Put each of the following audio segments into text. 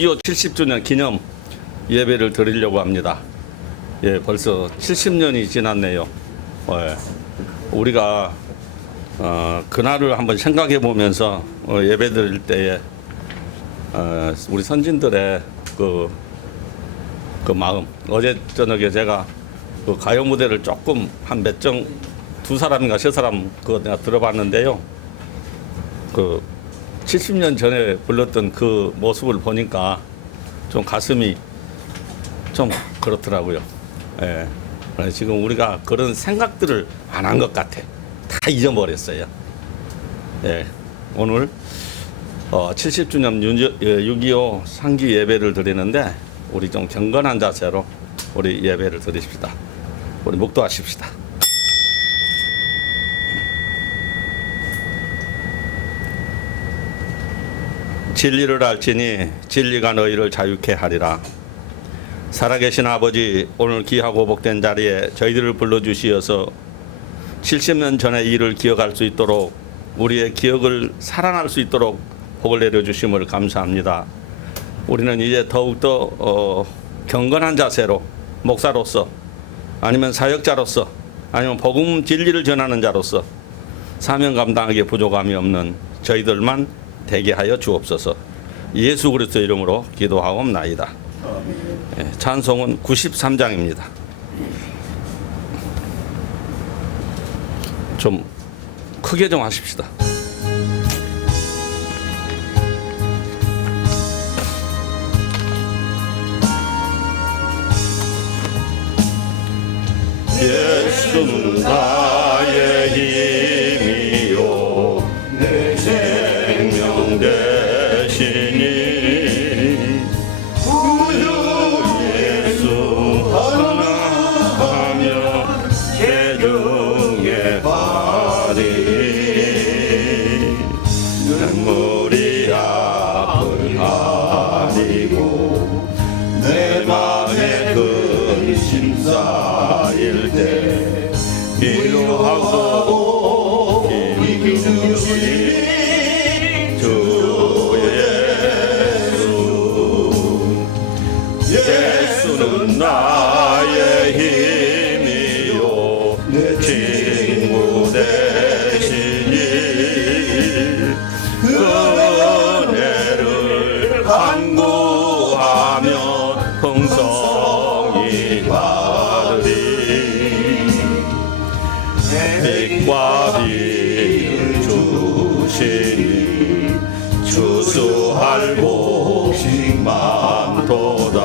6.25 70주년 기념 예배를 드리려고 합니다. 예, 벌써 70년이 지났네요. 예, 우리가 그날을 한번 생각해 보면서 예배 드릴 때에 우리 선진들의 그 마음. 어제 저녁에 제가 그 가요 무대를 조금 한 두 사람인가 세 사람 그거 내가 들어봤는데요. 그 70년 전에 불렀던 그 모습을 보니까 좀 가슴이 좀 그렇더라고요. 예. 지금 우리가 그런 생각들을 안 한 것 같아. 다 잊어버렸어요. 예. 오늘 70주년 6.25 상기 예배를 드리는데 우리 좀 경건한 자세로 우리 예배를 드리십시다. 우리 묵도하십시다. 진리를 알지니 진리가 너희를 자유케 하리라. 살아계신 아버지, 오늘 귀하고 복된 자리에 저희들을 불러주시어서 70년 전의 일을 기억할 수 있도록 우리의 기억을 살아날 수 있도록 복을 내려주심을 감사합니다. 우리는 이제 더욱더 경건한 자세로 목사로서 아니면 사역자로서 아니면 복음 진리를 전하는 자로서 사명 감당하기에 부족함이 없는 저희들만 되게 하여 주옵소서. 예수 그리스도 이름으로 기도하옵나이다. 예, 찬송은 93장입니다. 좀 크게 좀 하십시다. 예수는 나의 힘이요 내 생명 되시니 구주 예수 하나 하면 죄중에 받으리. 눈물이 앞을 가리고 내 맘에 근심 쌓일 때 위로하고 힘이 주시니 주 예수. 예수는 나의 힘이요 내 친구 되시니 그 은혜를 간구하면 풍성히 받으리. 빛과 비를 주시니 추수할 곡식 많도다.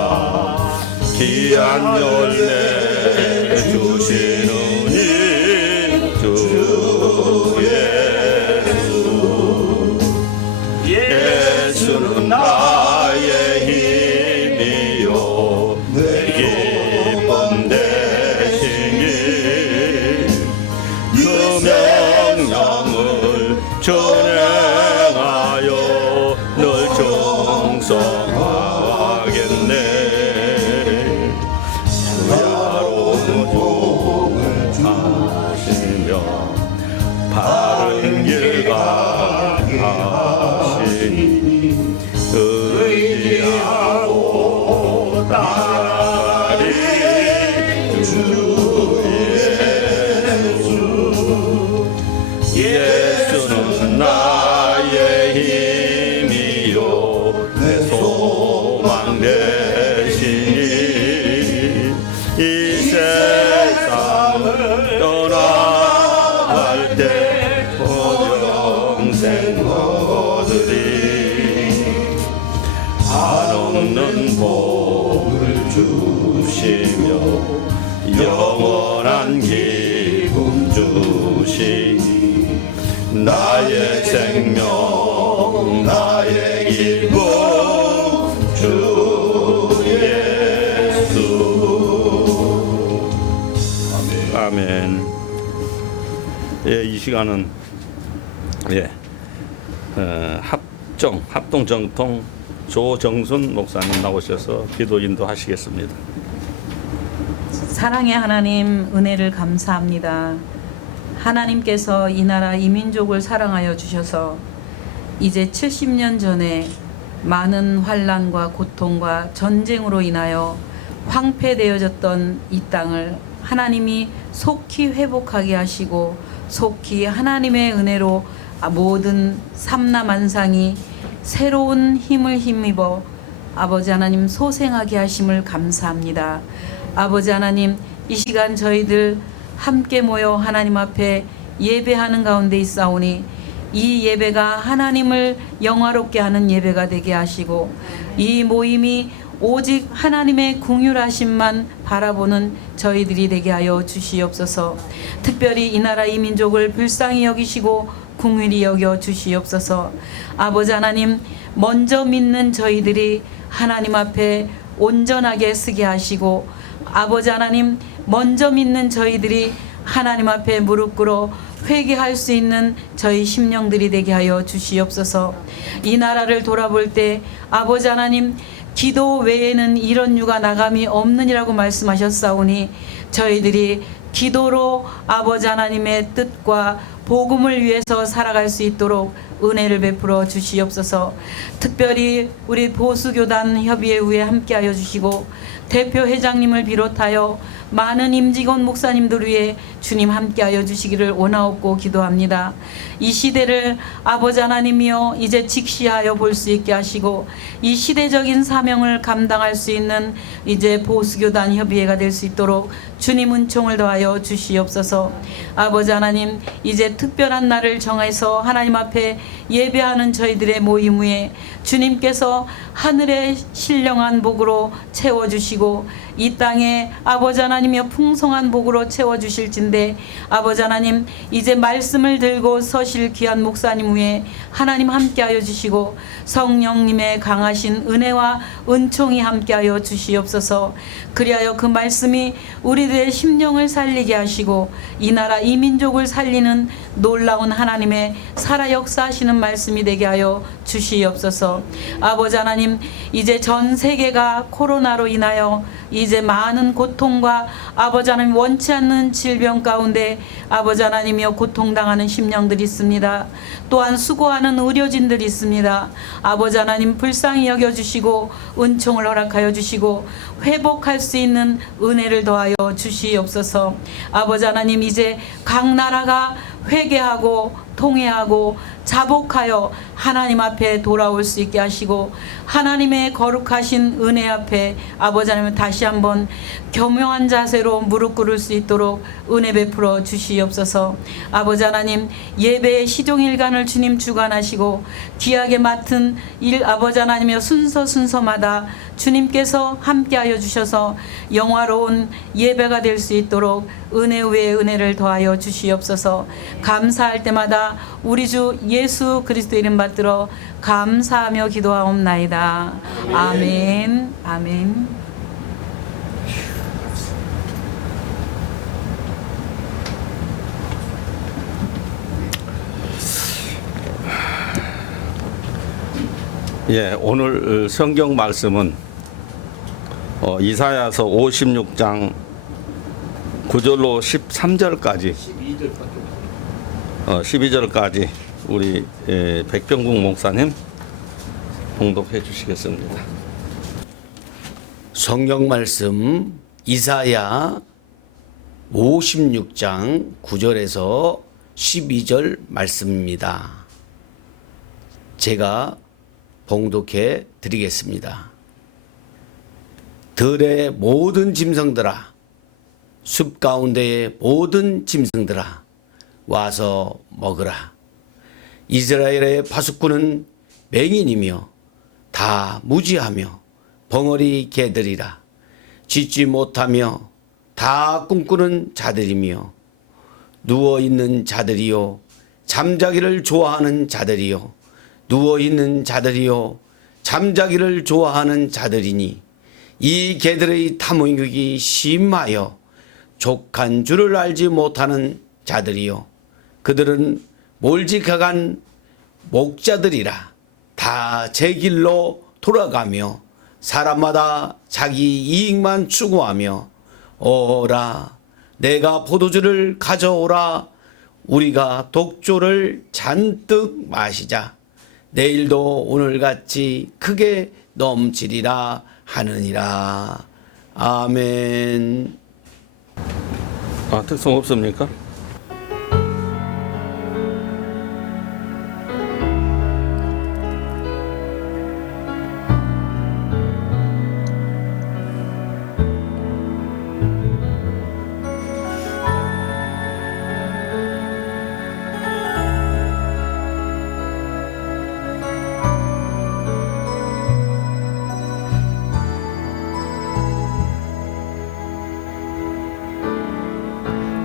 귀한 열매 주시느니 주 예수. 예수는 나의 힘이요 내 기쁨 되시니 그 명령을 전행하여 늘 정성하겠네. 주야로운 복을 하시며 바른 길 가게 하시니 의지하고 따라리. 주 예수. 예수는 나의 힘이요 내 소망 되시니 이 세상을 떠나갈 때 영생 얻으리. 한없는 복을 주시며 영원한 기쁨 주시니 나의 생명 나의 기쁨 주 예수. 아멘. 예, 이 시간은 합동정통 조정순 목사님 나오셔서 기도 인도하시겠습니다. 사랑의 하나님, 은혜를 감사합니다. 하나님께서 이 나라 이 민족을 사랑하여 주셔서 이제 70년 전에 많은 환난과 고통과 전쟁으로 인하여 황폐되어졌던 이 땅을 하나님이 속히 회복하게 하시고 속히 하나님의 은혜로 모든 삼라만상이 새로운 힘을 힘입어 아버지 하나님 소생하게 하심을 감사합니다. 아버지 하나님, 이 시간 저희들 함께 모여 하나님 앞에 예배하는 가운데 있사오니 이 예배가 하나님을 영화롭게 하는 예배가 되게 하시고 이 모임이 오직 하나님의 긍휼하심만 바라보는 저희들이 되게 하여 주시옵소서. 특별히 이 나라 이 민족을 불쌍히 여기시고 긍휼히 여겨 주시옵소서. 아버지 하나님, 먼저 믿는 저희들이 하나님 앞에 온전하게 서게 하시고 아버지 하나님, 먼저 믿는 저희들이 하나님 앞에 무릎 꿇어 회개할 수 있는 저희 심령들이 되게 하여 주시옵소서. 이 나라를 돌아볼 때 아버지 하나님, 기도 외에는 이런 유가 나감이 없느니라고 말씀하셨사오니 저희들이 기도로 아버지 하나님의 뜻과 복음을 위해서 살아갈 수 있도록 은혜를 베풀어 주시옵소서. 특별히 우리 보수교단 협의회 함께하여 주시고 대표 회장님을 비롯하여 많은 임직원 목사님들 위해 주님 함께하여 주시기를 원하옵고 기도합니다. 이 시대를 아버지 하나님이여 이제 직시하여 볼 수 있게 하시고 이 시대적인 사명을 감당할 수 있는 이제 보수교단 협의회가 될 수 있도록 주님 은총을 더하여 주시옵소서. 아버지 하나님, 이제 특별한 날을 정해서 하나님 앞에 예배하는 저희들의 모임 후에 주님께서 하늘의 신령한 복으로 채워주시고 이 땅에 아버지 하나님이여 풍성한 복으로 채워주실진데 아버지 하나님, 이제 말씀을 들고 서실 귀한 목사님 위에 하나님 함께하여 주시고 성령님의 강하신 은혜와 은총이 함께하여 주시옵소서. 그리하여 그 말씀이 우리들의 심령을 살리게 하시고 이 나라 이 민족을 살리는 놀라운 하나님의 살아 역사하시는 말씀이 되게 하여 주시옵소서. 아버지 하나님, 이제 전 세계가 코로나로 인하여 이제 많은 고통과 아버지 하나님 원치 않는 질병 가운데 아버지 하나님이여 고통당하는 심령들이 있습니다. 또한 수고하는 의료진들이 있습니다. 아버지 하나님 불쌍히 여겨주시고 은총을 허락하여 주시고 회복할 수 있는 은혜를 더하여 주시옵소서. 아버지 하나님, 이제 각 나라가 회개하고 통회하고 자복하여 하나님 앞에 돌아올 수 있게 하시고 하나님의 거룩하신 은혜 앞에 아버지 하나님 다시 한번 겸허한 자세로 무릎 꿇을 수 있도록 은혜 베풀어 주시옵소서. 아버지 하나님, 예배의 시종일관을 주님 주관하시고 귀하게 맡은 일 아버지 하나님의 순서마다 주님께서 함께하여 주셔서 영화로운 예배가 될 수 있도록 은혜 위에 은혜를 더하여 주시옵소서. 감사할 때마다 우리 주 예수 그리스도 이름 받들어 감사하며 기도하옵나이다. 아멘. 아멘. 예, 오늘 성경 말씀은 이사야서 56장 9절로 13절까지 12절까지 우리 백병국 목사님 봉독해 주시겠습니다. 성경 말씀 이사야 56장 9절에서 12절 말씀입니다. 제가 봉독해 드리겠습니다. 들의 모든 짐승들아, 숲 가운데의 모든 짐승들아, 와서 먹으라. 이스라엘의 파수꾼은 맹인이며 다 무지하며 벙어리 개들이라. 짖지 못하며 다 꿈꾸는 자들이며 누워있는 자들이요 잠자기를 좋아하는 자들이요 누워있는 자들이요 잠자기를 좋아하는 자들이니 이 개들의 탐욕이 심하여 족한 줄을 알지 못하는 자들이요 그들은 몰직하간 목자들이라. 다 제 길로 돌아가며 사람마다 자기 이익만 추구하며 오라 내가 포도주를 가져오라 우리가 독조를 잔뜩 마시자. 내일도 오늘같이 크게 넘치리라 하느니라. 아멘. 특성 없습니까?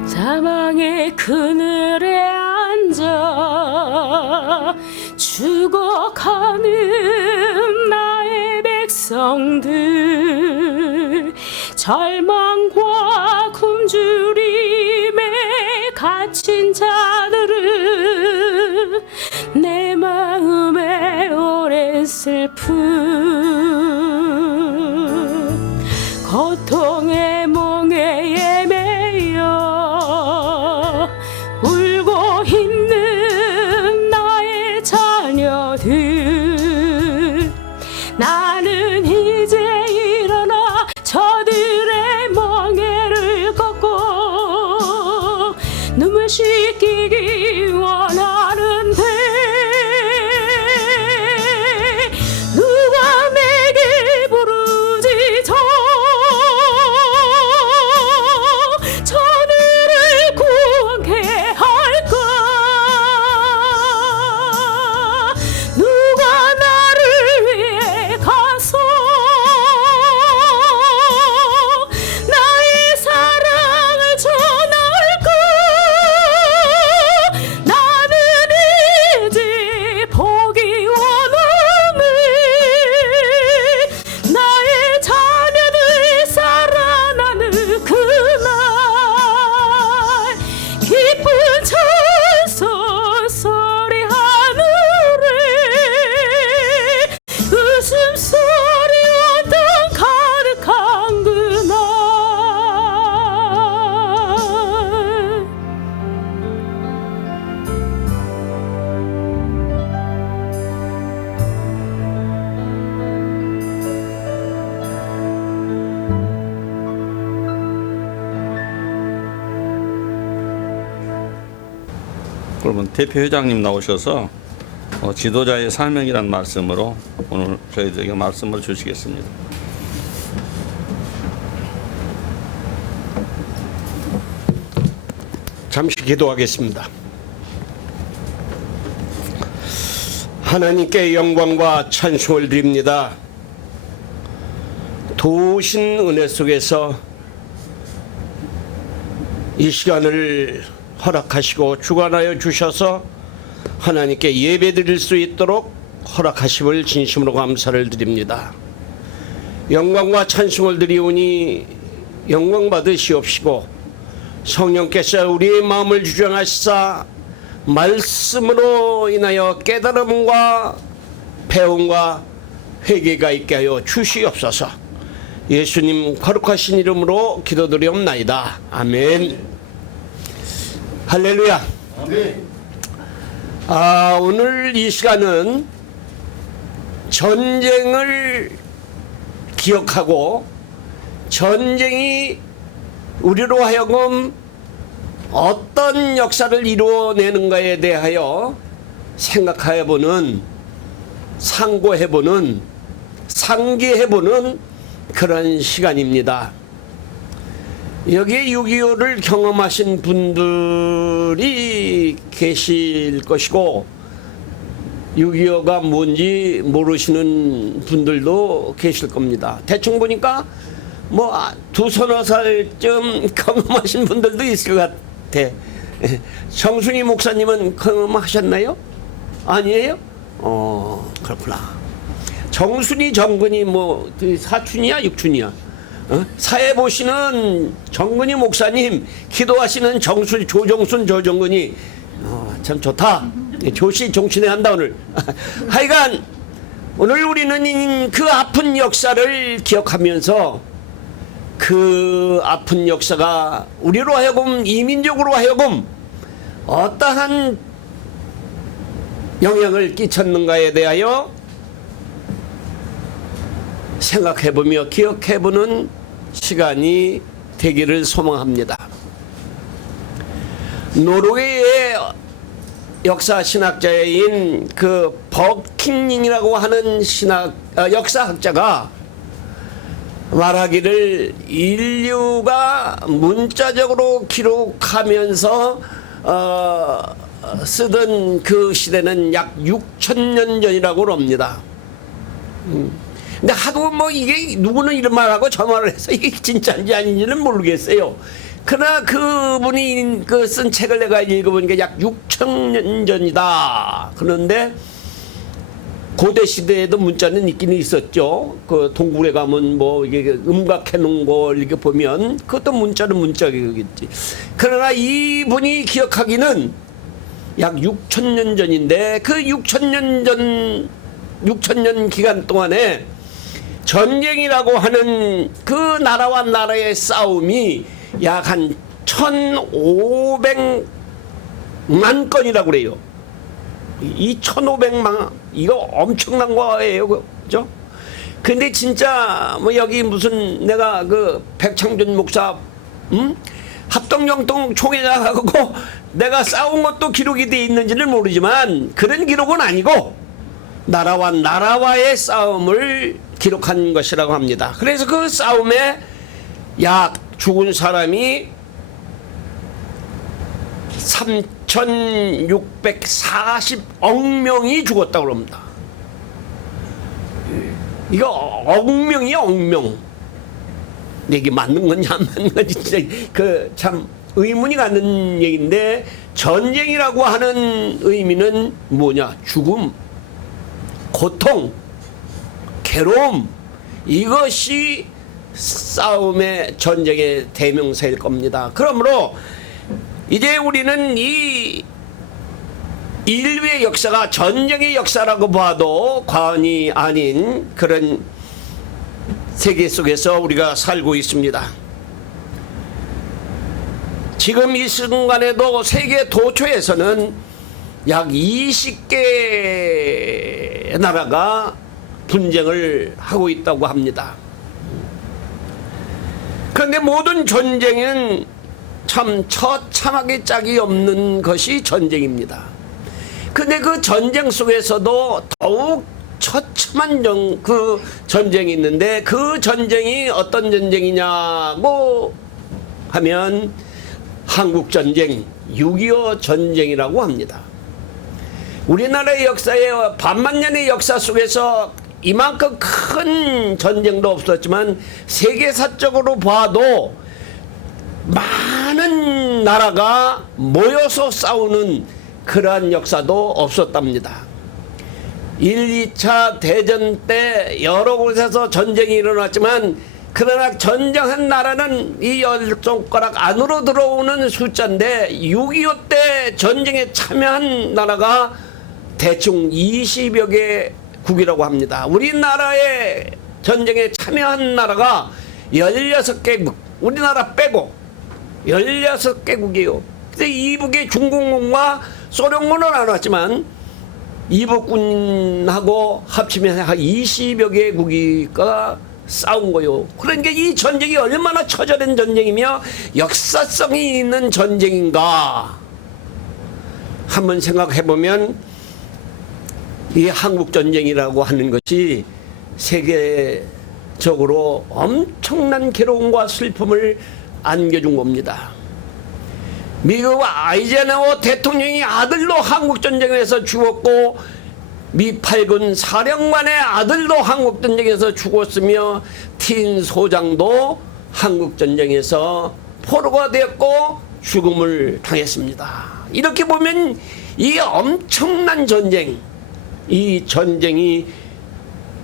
사망의 그늘에 앉아 죽어가는 나의 백성들, 절망과 굶주림에 갇힌 자들은 내 마음에 오랜 슬픔, 고통의 몽에 매여 울고 있는 나의 자녀들, 나는 이제 일어나 저들의 멍에를 꺾고 눈물 씻기기 원하는데, 누가 내게 부르짖어 저들을 구원케 할까? 누가 나를 위해 가서 나의 사랑을 전할까? 나는 이제 보기 원하네. 나의 자녀들이 살아나는 그날, 기쁜 찬송 소리 하늘에 웃음소리 온통 가득한 그날. 그러면 대표 회장님 나오셔서 지도자의 사명이란 말씀으로 오늘 저희들에게 말씀을 주시겠습니다. 잠시 기도하겠습니다. 하나님께 영광과 찬송을 드립니다. 도우신 은혜 속에서 이 시간을 허락하시고 주관하여 주셔서 하나님께 예배드릴 수 있도록 허락하심을 진심으로 감사를 드립니다. 영광과 찬송을 드리오니 영광 받으시옵시고, 성령께서 우리의 마음을 주장하시사 말씀으로 인하여 깨달음과 배움과 회개가 있게 하여 주시옵소서. 예수님 거룩하신 이름으로 기도드리옵나이다. 아멘. 할렐루야. 아멘. 오늘 이 시간은 전쟁을 기억하고 전쟁이 우리로 하여금 어떤 역사를 이루어내는가에 대하여 생각해보는, 상고해보는, 상기해보는 그런 시간입니다. 여기에 6.25를 경험하신 분들이 계실 것이고, 6.25가 뭔지 모르시는 분들도 계실 겁니다. 대충 보니까 뭐 두서너 살쯤 경험하신 분들도 있을 것 같아. 정순이 목사님은 경험하셨나요? 아니에요? 그렇구나. 정순이 정근이 뭐 사춘이야 육춘이야? 사회 보시는 정근이 목사님, 기도하시는 조정순 조정근이 참 좋다. 조시 종친회 한다 오늘. 하여간 오늘 우리는 그 아픈 역사를 기억하면서 그 아픈 역사가 우리로 하여금, 이민족으로 하여금 어떠한 영향을 끼쳤는가에 대하여 생각해보며 기억해보는 시간이 되기를 소망합니다. 노르웨이의 역사 신학자인 그 버킹링이라고 하는 역사학자가 말하기를 인류가 문자적으로 기록하면서 쓰던 그 시대는 약 6,000년 전이라고 합니다. 근데 하도 뭐 이게 누구는 이런 말하고 저 말을 해서 이게 진짜인지 아닌지는 모르겠어요. 그러나 그분이 그 쓴 책을 내가 읽어보니까 약 6,000년 전이다. 그런데 고대 시대에도 문자는 있기는 있었죠. 그 동굴에 가면 뭐 이게 음각해 놓은 걸 이렇게 보면 그것도 문자는 문자겠지. 그러나 이분이 기억하기는 약 6,000년 전인데 그 6,000년 기간 동안에 전쟁이라고 하는 그 나라와 나라의 싸움이 약 한 1,500만 건이라고 그래요. 이 1,500만 이거 엄청난 거예요, 그죠? 근데 진짜 뭐 여기 무슨 내가 그 백창준 목사 합동영통 총회장하고 내가 싸운 것도 기록이 돼 있는지는 모르지만 그런 기록은 아니고 나라와 나라와의 싸움을 기록한 것이라고 합니다. 그래서 그 싸움에 약 죽은 사람이 3,640억 명이 죽었다고 합니다. 이거 억명이야, 억명. 이게 맞는 건지 안 맞는 건지 진짜 그 참 의문이 가는 얘기인데, 전쟁이라고 하는 의미는 뭐냐? 죽음, 고통, 괴로움, 이것이 싸움의 전쟁의 대명사일 겁니다. 그러므로 이제 우리는 이 인류의 역사가 전쟁의 역사라고 봐도 과언이 아닌 그런 세계 속에서 우리가 살고 있습니다. 지금 이 순간에도 세계 도처에서는 약 20개 나라가 분쟁을 하고 있다고 합니다. 그런데 모든 전쟁은 참 처참하게 짝이 없는 것이 전쟁입니다. 근데 그 전쟁 속에서도 더욱 처참한 그 전쟁이 있는데, 그 전쟁이 어떤 전쟁이냐고 하면 한국전쟁, 6.25 전쟁이라고 합니다. 우리나라의 역사에 반만 년의 역사 속에서 이만큼 큰 전쟁도 없었지만 세계사적으로 봐도 많은 나라가 모여서 싸우는 그러한 역사도 없었답니다. 1, 2차 대전 때 여러 곳에서 전쟁이 일어났지만, 그러나 전쟁한 나라는 이 10손가락 안으로 들어오는 숫자인데 6.25 때 전쟁에 참여한 나라가 대충 20여 개국이라고 합니다. 우리나라의 전쟁에 참여한 나라가 16개국, 우리나라 빼고 16개국이에요. 근데 이북의 중공군과 소련군은 안 왔지만 이북군하고 합치면 한 20여 개국이가 싸운 거요. 그러니까 이 전쟁이 얼마나 처절한 전쟁이며 역사성이 있는 전쟁인가 한번 생각해보면, 이 한국전쟁이라고 하는 것이 세계적으로 엄청난 괴로움과 슬픔을 안겨준 겁니다. 미국 아이젠하워 대통령이 아들로 한국전쟁에서 죽었고, 미 8군 사령관의 아들도 한국전쟁에서 죽었으며, 틴 소장도 한국전쟁에서 포로가 되었고 죽음을 당했습니다. 이렇게 보면 이 엄청난 전쟁, 이 전쟁이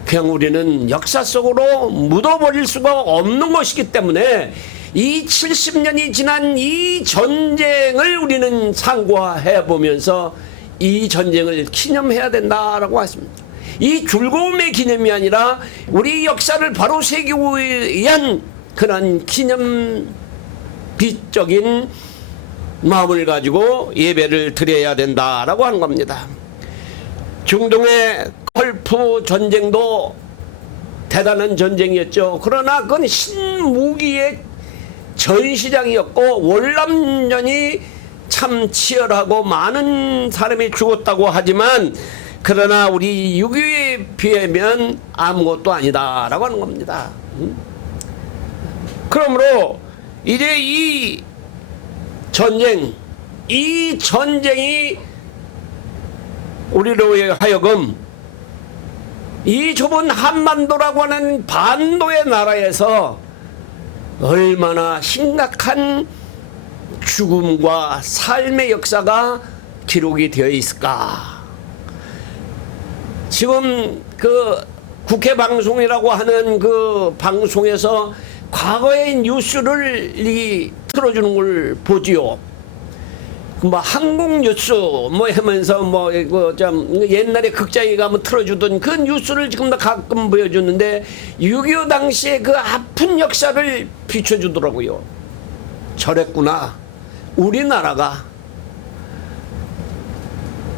그냥 우리는 역사 속으로 묻어버릴 수가 없는 것이기 때문에 이 70년이 지난 이 전쟁을 우리는 상고해 보면서 이 전쟁을 기념해야 된다라고 했습니다. 이 즐거움의 기념이 아니라 우리 역사를 바로 세우기 위한 그런 기념비적인 마음을 가지고 예배를 드려야 된다라고 하는 겁니다. 중동의 컬프 전쟁도 대단한 전쟁이었죠. 그러나 그건 신무기의 전시장이었고 월남전이 참 치열하고 많은 사람이 죽었다고 하지만 그러나 우리 6.25에 비하면 아무것도 아니다라고 하는 겁니다. 그러므로 이제 이 전쟁이 우리로 하여금 이 좁은 한반도라고 하는 반도의 나라에서 얼마나 심각한 죽음과 삶의 역사가 기록이 되어 있을까. 지금 그 국회 방송이라고 하는 그 방송에서 과거의 뉴스를 틀어주는 걸 보지요. 뭐 한국 뉴스 뭐 하면서 뭐 이거 좀 옛날에 극장에 가면 틀어주던 그 뉴스를 지금도 가끔 보여주는데 6.25 당시에 그 아픈 역사를 비춰주더라고요. 저랬구나.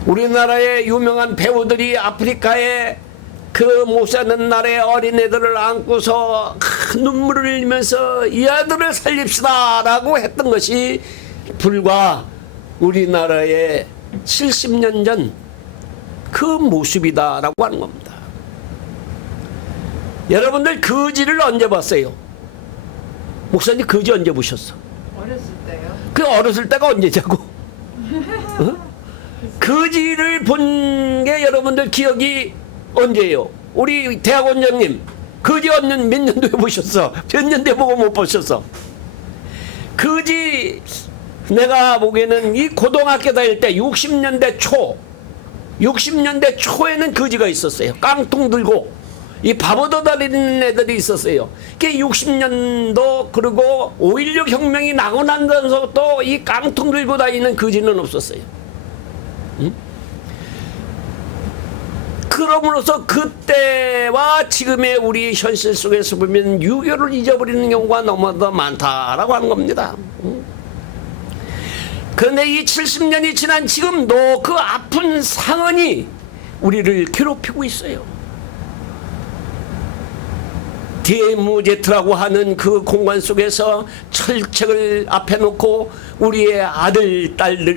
우리나라의 유명한 배우들이 아프리카에 그 못 사는 나라의 어린애들을 안고서 눈물을 흘리면서 이 아들을 살립시다 라고 했던 것이 불과 우리나라의 70년 전 그 모습이다라고 하는 겁니다. 여러분들 거지를 언제 봤어요? 목사님 거지 언제 보셨어? 어렸을 때요. 그 어렸을 때가 언제냐고? 어? 거지를 본 게 여러분들 기억이 언제예요? 우리 대학원장님 거지 몇 년도에 보셨어? 몇 년도에 보고 못 보셨어? 거지 내가 보기에는 이 고등학교 다닐 때 60년대 초에는 거지가 있었어요. 깡통 들고 이 밥 얻어 다니는 애들이 있었어요. 그게 60년도 그리고 5.16 혁명이 나고 난다면서 이 깡통 들고 다니는 거지는 없었어요. 응? 그럼으로써 그때와 지금의 우리 현실 속에서 보면 6.25를 잊어버리는 경우가 너무나 많다라고 하는 겁니다. 그런데 이 70년이 지난 지금도 그 아픈 상흔이 우리를 괴롭히고 있어요. DMZ라고 하는 그 공간 속에서 철책을 앞에 놓고 우리의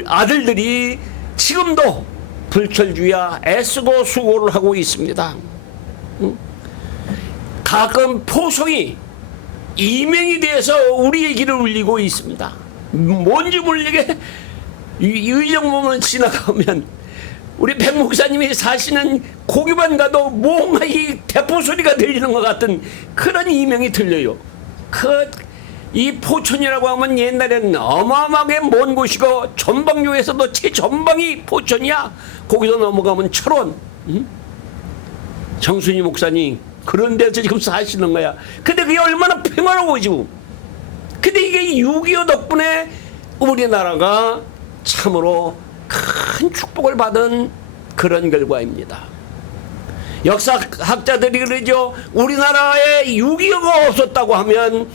아들들이 지금도 불철주야 애쓰고 수고를 하고 있습니다. 가끔 포성이 이명이 돼서 우리의 길을 울리고 있습니다. 뭔지 모르게 의정부만 지나가면 우리 백 목사님이 사시는 고기만 가도 뭔가 이 대포 소리가 들리는 것 같은 그런 이명이 들려요. 이 포천이라고 하면 옛날에는 어마어마하게 먼 곳이고 전방역에서도 최전방이 포천이야. 거기서 넘어가면 철원. 정순이 목사님 그런 데서 지금 사시는 거야. 근데 그게 얼마나 평화로워지고. 근데 이게 6.25 덕분에 우리나라가 참으로 큰 축복을 받은 그런 결과입니다. 역사학자들이 그러죠. 우리나라에 6.25가 없었다고 하면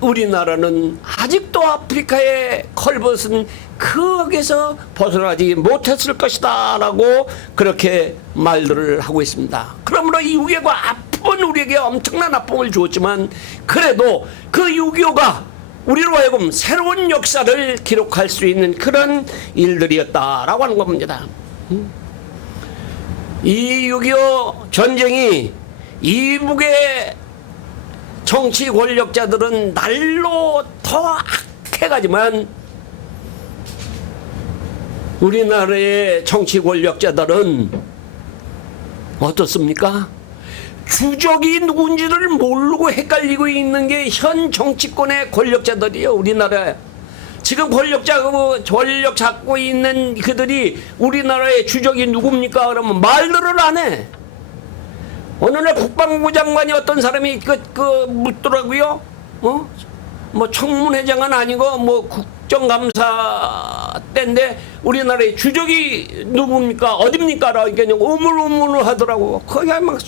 우리나라는 아직도 아프리카의 컬벗은 거기서 벗어나지 못했을 것이다 라고 그렇게 말들을 하고 있습니다. 그러므로 이 6.25가 아픈 우리에게 엄청난 아픔을 주었지만 그래도 그 6.25가 우리로 하여금 새로운 역사를 기록할 수 있는 그런 일들이었다라고 하는 겁니다. 이 6.25 전쟁이 이북의 정치 권력자들은 날로 더 악해가지만 우리나라의 정치 권력자들은 어떻습니까? 주적이 누군지를 모르고 헷갈리고 있는 게 현 정치권의 권력자들이에요. 우리나라에 지금 권력 잡고 있는 그들이 우리나라의 주적이 누굽니까? 그러면 말들을 안 해. 어느 날 국방부 장관이 어떤 사람이 묻더라고요. 뭐 청문회장은 아니고 뭐 국정감사 때인데 우리나라의 주적이 누굽니까? 어딥니까? 라고 우물우물 하더라고. 거기 막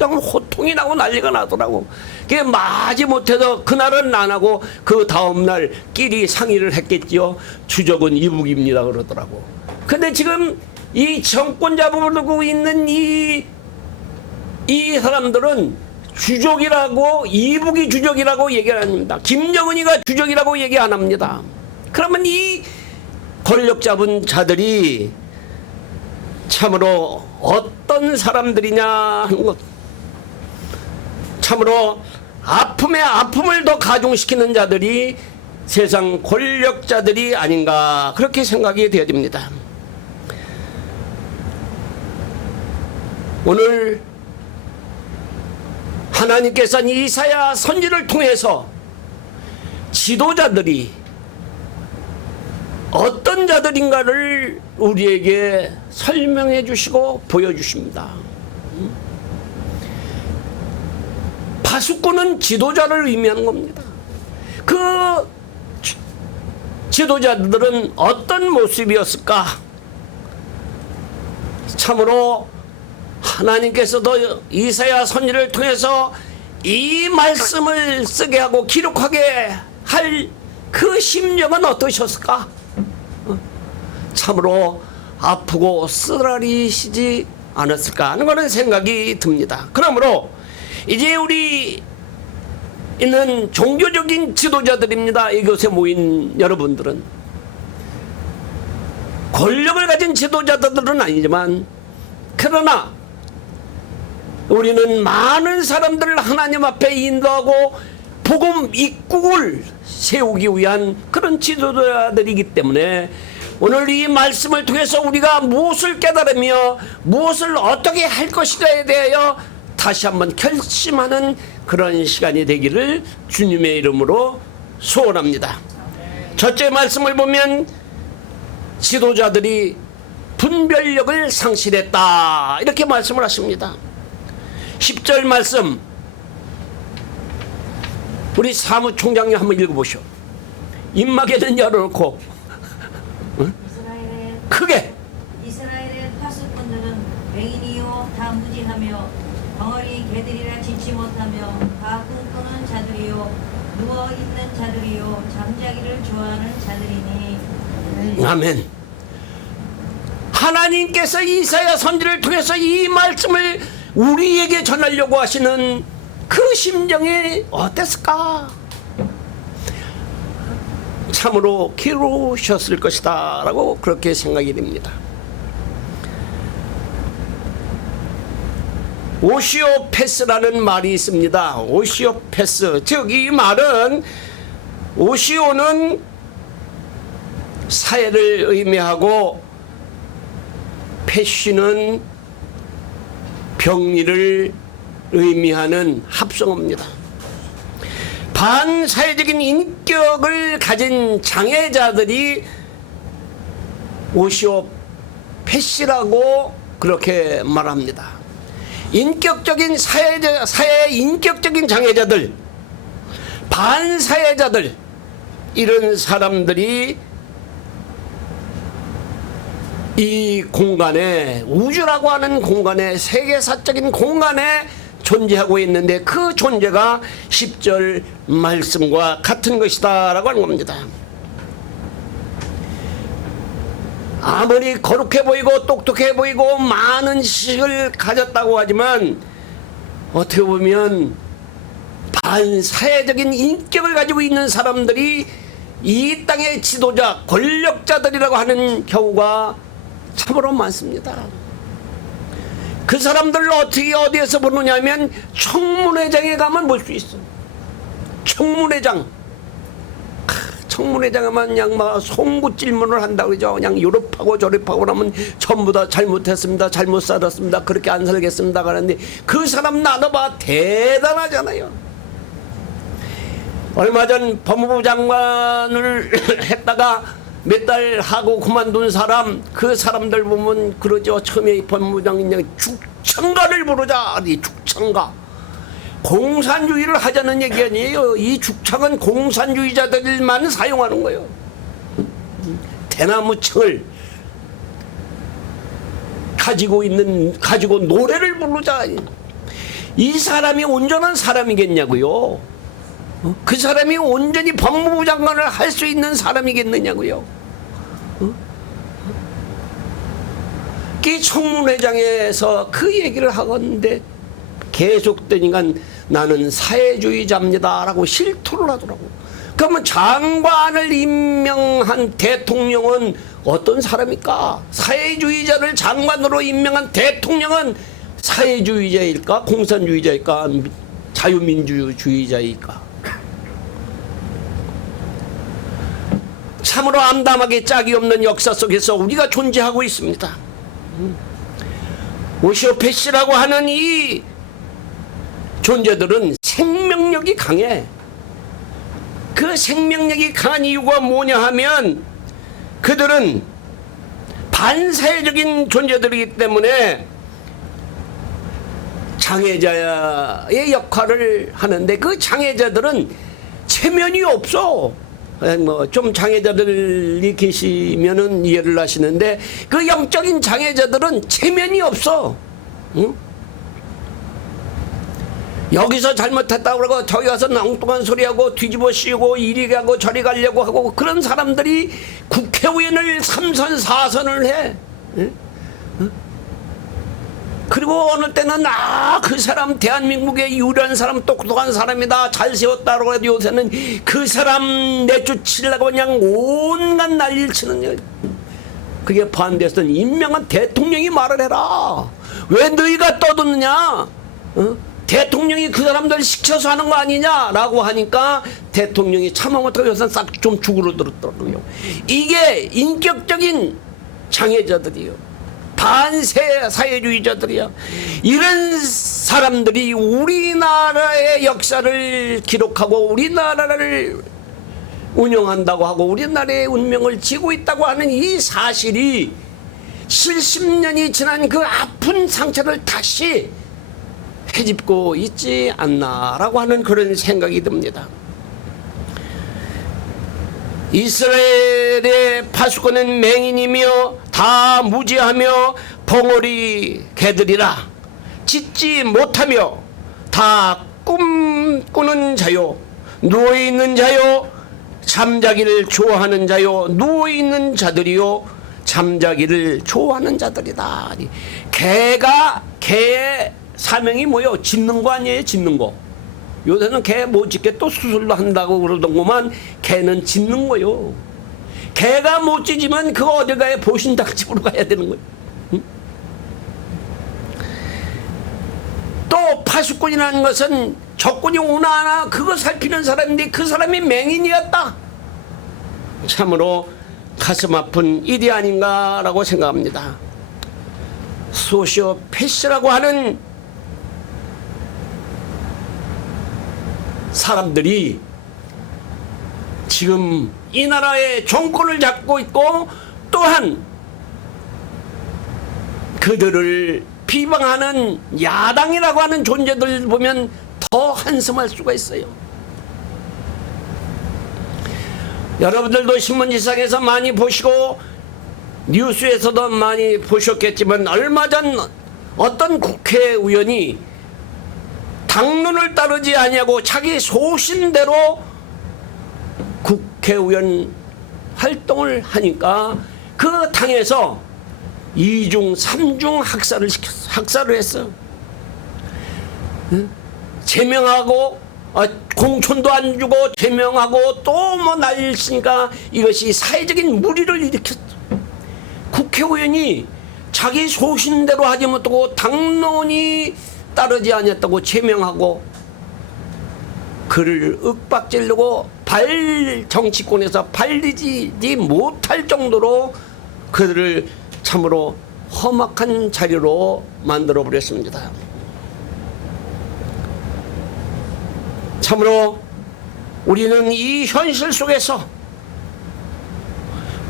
호통이 나고 난리가 나더라고. 그게 마지 못해서 그날은 안 하고 그 다음날 끼리 상의를 했겠지요. 주적은 이북입니다 그러더라고. 근데 지금 이 정권 잡아보고 있는 이 사람들은 주적이라고, 이북이 주적이라고 얘기 안 합니다. 김정은이가 주적이라고 얘기 안 합니다. 그러면 이 권력 잡은 자들이 참으로 어떤 사람들이냐 하는 것, 참으로 아픔에 아픔을 더 가중시키는 자들이 세상 권력자들이 아닌가, 그렇게 생각이 되어집니다. 오늘 하나님께서는 이사야 선지를 통해서 지도자들이 어떤 자들인가를 우리에게 설명해 주시고 보여주십니다. 파수꾼은 지도자를 의미하는 겁니다. 그 지도자들은 어떤 모습이었을까? 참으로 하나님께서도 이사야 선지를 통해서 이 말씀을 쓰게 하고 기록하게 할 그 심령은 어떠셨을까? 참으로 아프고 쓰라리시지 않았을까 하는 그런 생각이 듭니다. 그러므로 이제 우리 있는 종교적인 지도자들입니다. 이곳에 모인 여러분들은 권력을 가진 지도자들은 아니지만, 그러나 우리는 많은 사람들을 하나님 앞에 인도하고 복음 입국을 세우기 위한 그런 지도자들이기 때문에 오늘 이 말씀을 통해서 우리가 무엇을 깨달으며 무엇을 어떻게 할 것인가에 대하여 다시 한번 결심하는 그런 시간이 되기를 주님의 이름으로 소원합니다. 첫째 말씀을 보면 지도자들이 분별력을 상실했다, 이렇게 말씀을 하십니다. 10절 말씀 우리 사무총장님 한번 읽어보시오. 입마개는 열어놓고 크게 이스라엘의 파수꾼들은 맹인이요 다 무지하며 덩어리 개들이라 짖지 못하며 다 꿈꾸는 자들이요 누워있는 자들이요 잠자기를 좋아하는 자들이니. 아멘. 하나님께서 이사야 선지를 통해서 이 말씀을 우리에게 전하려고 하시는 그 심정이 어땠을까? 참으로 괴로우셨을 것이다 라고 그렇게 생각이 됩니다. 오시오페스라는 말이 있습니다. 오시오페스, 즉 이 말은, 오시오는 사회를 의미하고 페시는 병리를 의미하는 합성어입니다. 반사회적인 인격을 가진 장애자들이 오시오페시라고 그렇게 말합니다. 인격적인 사회의 인격적인 장애자들, 반사회자들, 이런 사람들이 이 공간에, 우주라고 하는 공간에, 세계사적인 공간에 존재하고 있는데 그 존재가 10절 말씀과 같은 것이다 라고 하는 겁니다. 아무리 거룩해 보이고 똑똑해 보이고 많은 지식을 가졌다고 하지만 어떻게 보면 반사회적인 인격을 가지고 있는 사람들이 이 땅의 지도자, 권력자들이라고 하는 경우가 참으로 많습니다. 그 사람들을 어떻게 어디에서 보느냐 하면 청문회장에 가면 볼 수 있어. 청문회장. 청문회장에만 그냥 막 송구 질문을 한다고 그러죠. 그냥 요럽하고 저럽하고 그러면 전부 다 잘못했습니다, 잘못 살았습니다, 그렇게 안 살겠습니다 그러는데 그 사람 나눠봐 대단하잖아요. 얼마 전 법무부 장관을 했다가 몇 달 하고 그만둔 사람, 그 사람들 보면 그러죠. 처음에 법무부장이 죽창가를 부르자. 이 죽창가. 공산주의를 하자는 얘기 아니에요. 이 죽창은 공산주의자들만 사용하는 거예요. 대나무층을 가지고 노래를 부르자. 이 사람이 온전한 사람이겠냐고요. 그 사람이 온전히 법무부 장관을 할 수 있는 사람이겠느냐고요. 이 청문회장에서 그 얘기를 하건데 계속되니까 나는 사회주의자입니다 라고 실토를 하더라고. 그러면 장관을 임명한 대통령은 어떤 사람일까? 사회주의자를 장관으로 임명한 대통령은 사회주의자일까? 공산주의자일까? 자유민주주의자일까? 참으로 암담하게 짝이 없는 역사 속에서 우리가 존재하고 있습니다. 오시오페시라고 하는 이 존재들은 생명력이 강해. 그 생명력이 강한 이유가 뭐냐 하면 그들은 반사회적인 존재들이기 때문에 장애자의 역할을 하는데 그 장애자들은 체면이 없어. 뭐 좀 장애자들이 계시면은 이해를 하시는데 그 영적인 장애자들은 체면이 없어. 응? 여기서 잘못했다고 그러고 저기 가서 엉뚱한 소리하고 뒤집어 씌우고 이리 가고 저리 가려고 하고 그런 사람들이 국회의원을 3선 4선을 해. 응? 그리고 어느 때는 그 사람 대한민국의 유일한 사람 똑똑한 사람이다 잘 세웠다고 해도 요새는 그 사람 내쫓으려고 그냥 온갖 난리를 치는 거예요. 그게 반대해서는 임명한 대통령이 말을 해라. 왜 너희가 떠드느냐? 대통령이 그 사람들 시켜서 하는 거 아니냐라고 하니까 대통령이 참아 못하고 요새는 싹 좀 죽으러들었더라고요. 이게 인격적인 장애자들이요. 반세 사회주의자들이야. 이런 사람들이 우리나라의 역사를 기록하고 우리나라를 운영한다고 하고 우리나라의 운명을 쥐고 있다고 하는 이 사실이 70년이 지난 그 아픈 상처를 다시 헤집고 있지 않나라고 하는 그런 생각이 듭니다. 이스라엘의 파수꾼은 맹인이며 다 무지하며 벙어리 개들이라 짖지 못하며 다 꿈꾸는 자요 누워있는 자요 잠자기를 좋아하는 자요 누워있는 자들이요 잠자기를 좋아하는 자들이다. 개의 사명이 뭐요? 짖는 거 아니에요? 짖는 거. 요새는 개 못 짖게 또 수술도 한다고 그러던구만. 개는 짖는 거요. 개가 못 짖으면 그 어디 가야 보신닭집으로 가야 되는 거예요. 응? 또 파수꾼이라는 것은 적군이 오나 안 오나 그거 살피는 사람인데 그 사람이 맹인이었다. 참으로 가슴 아픈 일이 아닌가라고 생각합니다. 소시오패시라고 하는 사람들이 지금 이 나라의 정권을 잡고 있고 또한 그들을 비방하는 야당이라고 하는 존재들 보면 더 한심할 수가 있어요. 여러분들도 신문지상에서 많이 보시고 뉴스에서도 많이 보셨겠지만 얼마 전 어떤 국회의원이 당론을 따르지 아니하고 자기 소신대로 국회의원 활동을 하니까 그 당에서 2중 3중 학살을 했어. 제명하고 공천도 안 주고 제명하고 또 뭐 난리를 치니까 이것이 사회적인 물의를 일으켰어. 국회의원이 자기 소신대로 하지 못하고 당론이 따르지 않았다고 제명하고 그를 윽박지르고 정치권에서 발리지 못할 정도로 그들을 참으로 험악한 자리로 만들어 버렸습니다. 참으로 우리는 이 현실 속에서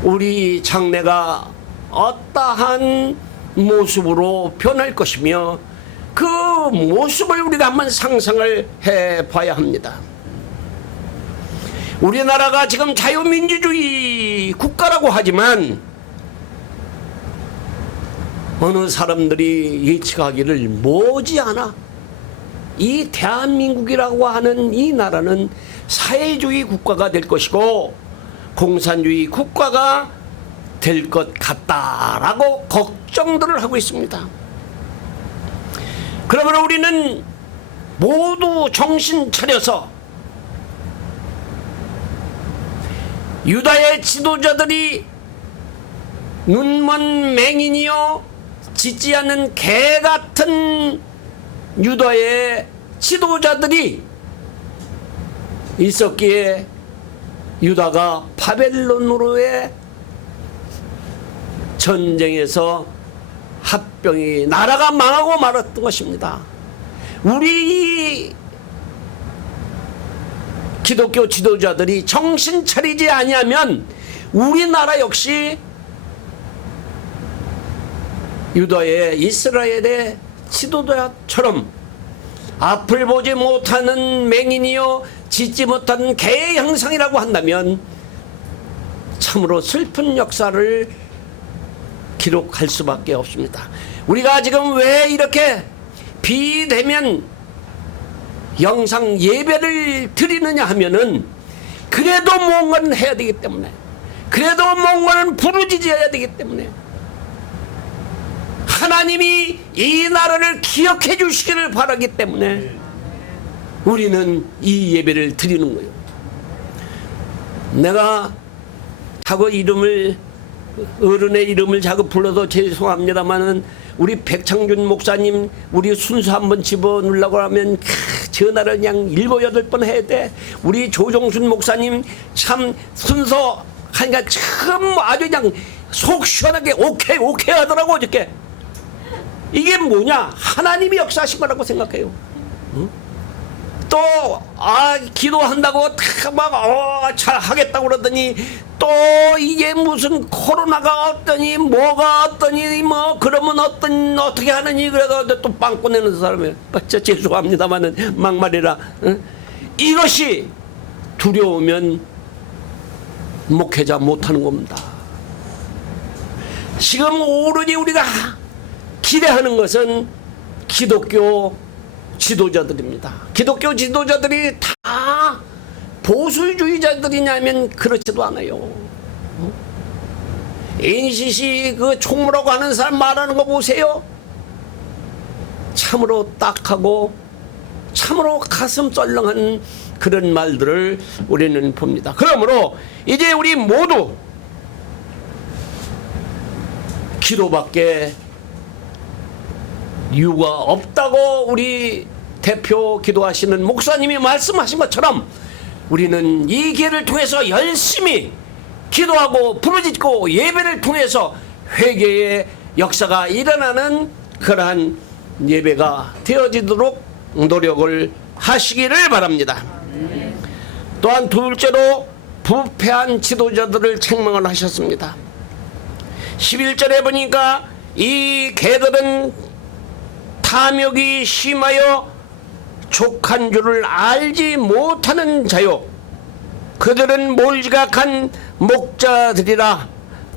우리 장래가 어떠한 모습으로 변할 것이며 그 모습을 우리가 한번 상상을 해봐야 합니다. 우리나라가 지금 자유민주주의 국가라고 하지만 어느 사람들이 예측하기를 머지않아 이 대한민국이라고 하는 이 나라는 사회주의 국가가 될 것이고 공산주의 국가가 될 것 같다라고 걱정들을 하고 있습니다. 그러므로 우리는 모두 정신 차려서 유다의 지도자들이 눈먼 맹인이요 짖지 않는 개 같은 유다의 지도자들이 있었기에 유다가 바벨론으로의 전쟁에서 합병이 나라가 망하고 말았던 것입니다. 우리 기독교 지도자들이 정신 차리지 아니하면 우리나라 역시 유다의 이스라엘의 지도자처럼 앞을 보지 못하는 맹인이요 짖지 못하는 개의 형상이라고 한다면 참으로 슬픈 역사를 기록할 수밖에 없습니다. 우리가 지금 왜 이렇게 비대면 영상 예배를 드리느냐 하면은 그래도 뭔가는 해야 되기 때문에, 그래도 뭔가는 부르짖어야 되기 때문에, 하나님이 이 나라를 기억해 주시기를 바라기 때문에 우리는 이 예배를 드리는 거예요. 내가 자꾸 어른의 이름을 자꾸 불러서 죄송합니다만은 우리 백창준 목사님 우리 순서 한번 집어넣으려고 하면 전화를 그냥 7, 8번 해야 돼. 우리 조정순 목사님 참 순서 하니까 참 아주 그냥 속 시원하게 오케이 하더라고 어저께. 이게 뭐냐? 하나님이 역사하신 거라고 생각해요. 응? 또 기도한다고 잘 하겠다고 그러더니 또 이게 무슨 코로나가 어떠니 뭐가 어떠니 뭐 그러면 어떻게 하느니 그래서 또 빵 꺼내는 사람이에요. 진짜 죄송합니다마는 막말이라. 응? 이것이 두려우면 목회자 못하는 겁니다. 지금 오로지 우리가 기대하는 것은 기독교 지도자들입니다. 기독교 지도자들이 다 보수주의자들이냐면 그렇지도 않아요. NCC 그 총무라고 하는 사람 말하는 거 보세요. 참으로 딱하고 참으로 가슴 썰렁한 그런 말들을 우리는 봅니다. 그러므로 이제 우리 모두 기도밖에 이유가 없다고 우리 대표 기도하시는 목사님이 말씀하신 것처럼 우리는 이 기회를 통해서 열심히 기도하고 부르짖고 예배를 통해서 회개의 역사가 일어나는 그러한 예배가 되어지도록 노력을 하시기를 바랍니다. 또한 둘째로 부패한 지도자들을 책망을 하셨습니다. 11절에 보니까 이 개들은 탐욕이 심하여 족한 줄을 알지 못하는 자요 그들은 몰지각한 목자들이라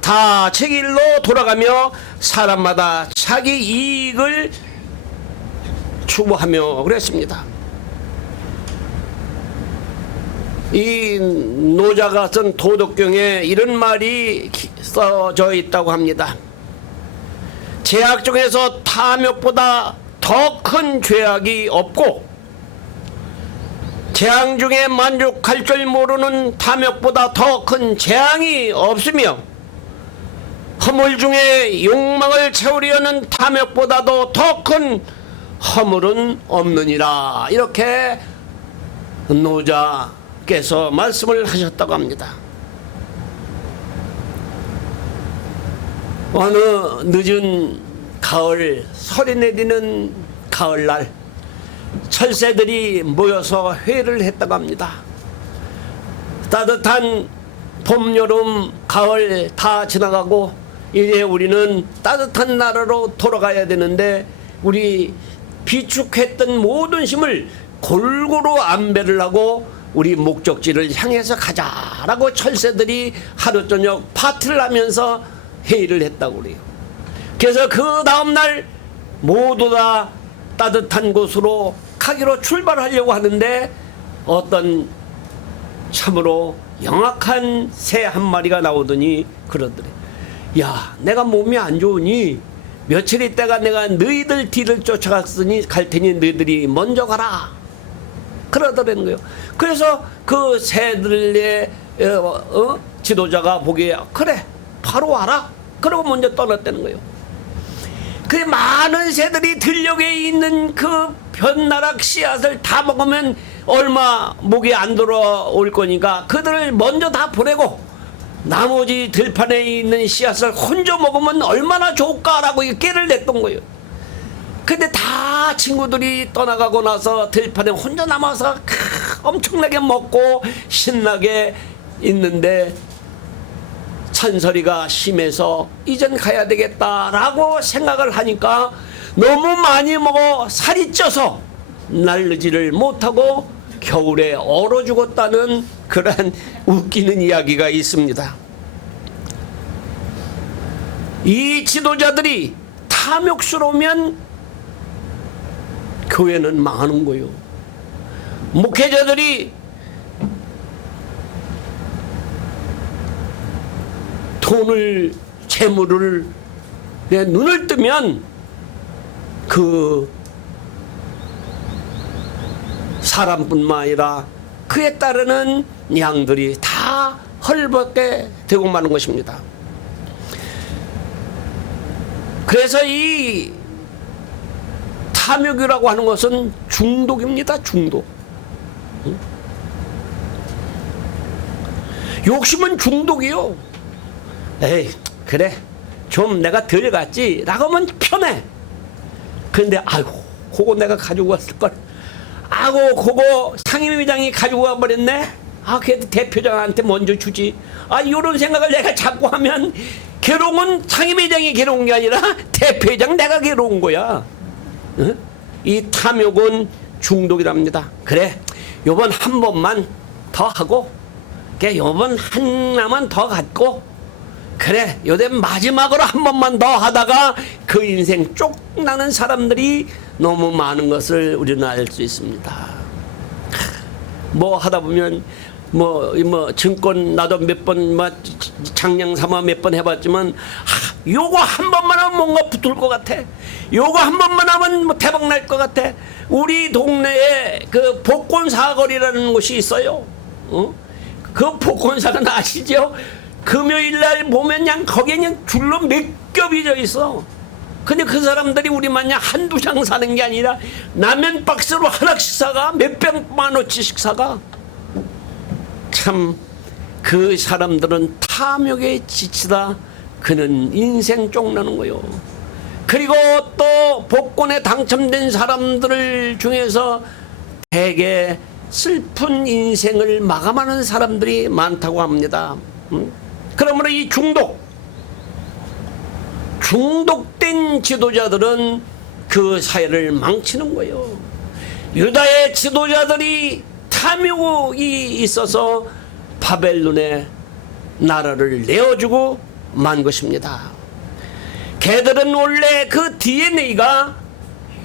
다 제 길로 돌아가며 사람마다 자기 이익을 추구하며 그랬습니다. 이 노자가 쓴 도덕경에 이런 말이 써져 있다고 합니다. 죄악 중에서 탐욕보다 더 큰 죄악이 없고 재앙 중에 만족할 줄 모르는 탐욕보다 더 큰 재앙이 없으며 허물 중에 욕망을 채우려는 탐욕보다도 더 큰 허물은 없느니라. 이렇게 노자께서 말씀을 하셨다고 합니다. 어느 늦은 가을, 설이 내리는 가을날 철새들이 모여서 회의를 했다고 합니다. 따뜻한 봄, 여름, 가을 다 지나가고 이제 우리는 따뜻한 나라로 돌아가야 되는데 우리 비축했던 모든 힘을 골고루 안배를 하고 우리 목적지를 향해서 가자라고 철새들이 하루 저녁 파티를 하면서 회의를 했다고 그래요. 그래서 그 다음날 모두 다 따뜻한 곳으로 가기로 출발하려고 하는데 어떤 참으로 영악한 새 한 마리가 나오더니 그러더래. 야, 내가 몸이 안 좋으니 며칠 있다가 내가 너희들 뒤를 쫓아갔으니 갈 테니 너희들이 먼저 가라. 그러더라는 거예요. 그래서 그 새들의 지도자가 보기에 그래 바로 와라. 그러고 먼저 떠났다는 거예요. 그 많은 새들이 들녘에 있는 그 벼나락 씨앗을 다 먹으면 얼마 목이 안 돌아올 거니까 그들을 먼저 다 보내고 나머지 들판에 있는 씨앗을 혼자 먹으면 얼마나 좋을까라고 깨를 냈던 거예요. 근데 다 친구들이 떠나가고 나서 들판에 혼자 남아서 엄청나게 먹고 신나게 있는데 찬소리가 심해서 이젠 가야 되겠다라고 생각을 하니까 너무 많이 먹어 살이 쪄서 날르지를 못하고 겨울에 얼어 죽었다는 그런 웃기는 이야기가 있습니다. 이 지도자들이 탐욕스러우면 교회는 망하는 거예요. 목회자들이 돈을 재물을 내 눈을 뜨면 그 사람뿐만 아니라 그에 따르는 양들이 다 헐벗게 되고 마는 것입니다. 그래서 이 탐욕이라고 하는 것은 중독입니다. 중독. 욕심은 중독이요. 에이 그래 좀 내가 덜 갔지 라고 하면 편해. 근데 아이고 그거 내가 가지고 왔을걸. 아고 그거 상임회장이 가지고 와버렸네. 아 그래도 대표장한테 먼저 주지. 아 이런 생각을 내가 자꾸 하면 괴로운 상임회장이 괴로운 게 아니라 대표장 내가 괴로운 거야. 응? 이 탐욕은 중독이랍니다. 그래 요번 한 번만 더 하고 요번 하나만 더 갖고 그래 요즘 마지막으로 한 번만 더 하다가 그 인생 쪽나는 사람들이 너무 많은 것을 우리는 알 수 있습니다. 뭐 하다 보면 뭐 증권 나도 몇 번 장량 삼아 몇 번 해봤지만 요거 한 번만 하면 뭔가 붙을 것 같아. 요거 한 번만 하면 뭐 대박 날 것 같아. 우리 동네에 그 복권 사거리라는 곳이 있어요. 그 복권 사건 아시죠? 금요일 날 보면 그냥 거기에 그냥 줄로 몇 겹이 져 있어. 근데 그 사람들이 우리 마냥 한두 장 사는 게 아니라 라면 박스로 하나씩 사가 몇백만 원치씩 사가. 참 그 사람들은 탐욕에 지치다 그는 인생 쪽나는 거요. 그리고 또 복권에 당첨된 사람들 중에서 대개 슬픈 인생을 마감하는 사람들이 많다고 합니다. 그러므로 이 중독된 지도자들은 그 사회를 망치는 거예요. 유다의 지도자들이 탐욕이 있어서 바벨론의 나라를 내어주고 만 것입니다. 걔들은 원래 그 DNA가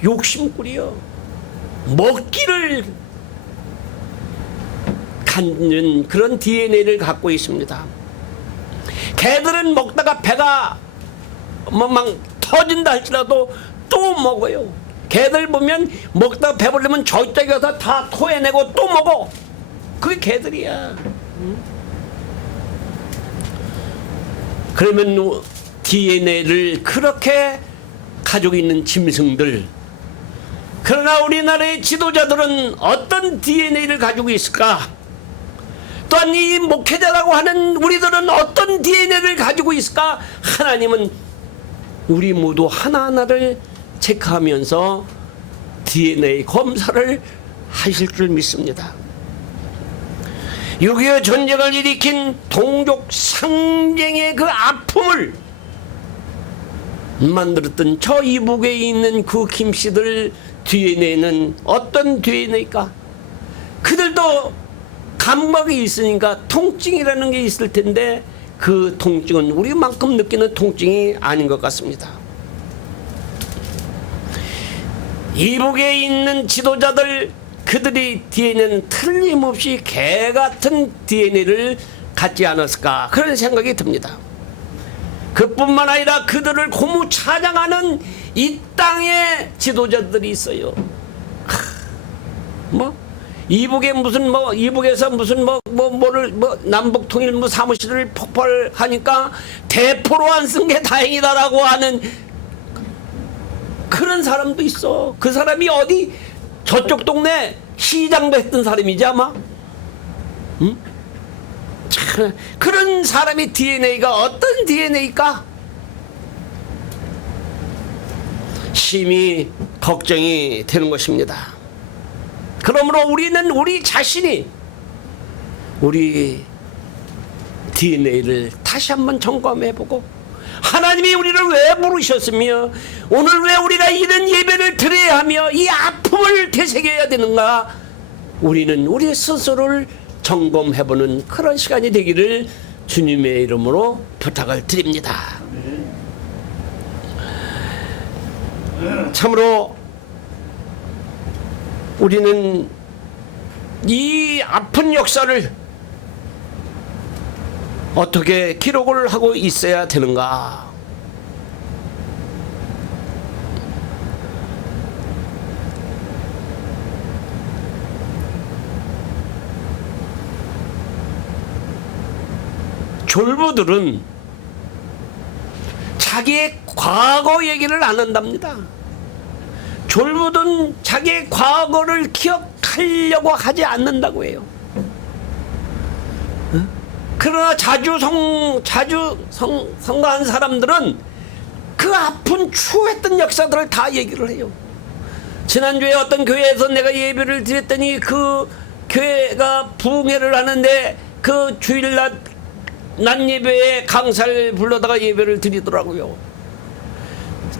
욕심꾸리요. 먹기를 갖는 그런 DNA를 갖고 있습니다. 걔들은 먹다가 배가 막 터진다 할지라도 또 먹어요. 걔들 보면 먹다가 배부르면 저쪽에 가서 다 토해내고 또 먹어. 그게 걔들이야. 그러면 DNA를 그렇게 가지고 있는 짐승들. 그러나 우리나라의 지도자들은 어떤 DNA를 가지고 있을까? 또한 이 목회자라고 하는 우리들은 어떤 DNA를 가지고 있을까? 하나님은 우리 모두 하나하나를 체크하면서 DNA 검사를 하실 줄 믿습니다. 6.25 전쟁을 일으킨 동족 상쟁의 그 아픔을 만들었던 저 이북에 있는 그 김씨들 DNA는 어떤 DNA일까? 그들도 감각이 있으니까 통증이라는 게 있을 텐데 그 통증은 우리만큼 느끼는 통증이 아닌 것 같습니다. 이북에 있는 지도자들 그들이 DNA는 틀림없이 개 같은 DNA를 갖지 않았을까 그런 생각이 듭니다. 그뿐만 아니라 그들을 고무 찬양하는 이 땅의 지도자들이 있어요. 뭐 이북에 무슨 뭐 이북에서 무슨 뭐를 남북 통일 사무실을 폭발하니까 대포로 안 쓴 게 다행이다라고 하는 그런 사람도 있어. 그 사람이 어디 저쪽 동네 시장도 했던 사람이지 아마. 응? 참, 그런 사람의 DNA가 어떤 DNA일까? 심히 걱정이 되는 것입니다. 그러므로 우리는 우리 자신이 우리 DNA를 다시 한번 점검해보고 하나님이 우리를 왜 부르셨으며 오늘 왜 우리가 이런 예배를 드려야 하며 이 아픔을 되새겨야 되는가, 우리는 우리 스스로를 점검해보는 그런 시간이 되기를 주님의 이름으로 부탁을 드립니다. 참으로 우리는 이 아픈 역사를 어떻게 기록을 하고 있어야 되는가? 졸부들은 자기의 과거 얘기를 안 한답니다. 졸부든 자기의 과거를 기억하려고 하지 않는다고 해요. 그러나 자주 성가한 사람들은 그 아픈 추했던 역사들을 다 얘기를 해요. 지난주에 어떤 교회에서 내가 예배를 드렸더니 그 교회가 부흥회를 하는데 그 주일날 낮 예배에 강사를 불러다가 예배를 드리더라고요.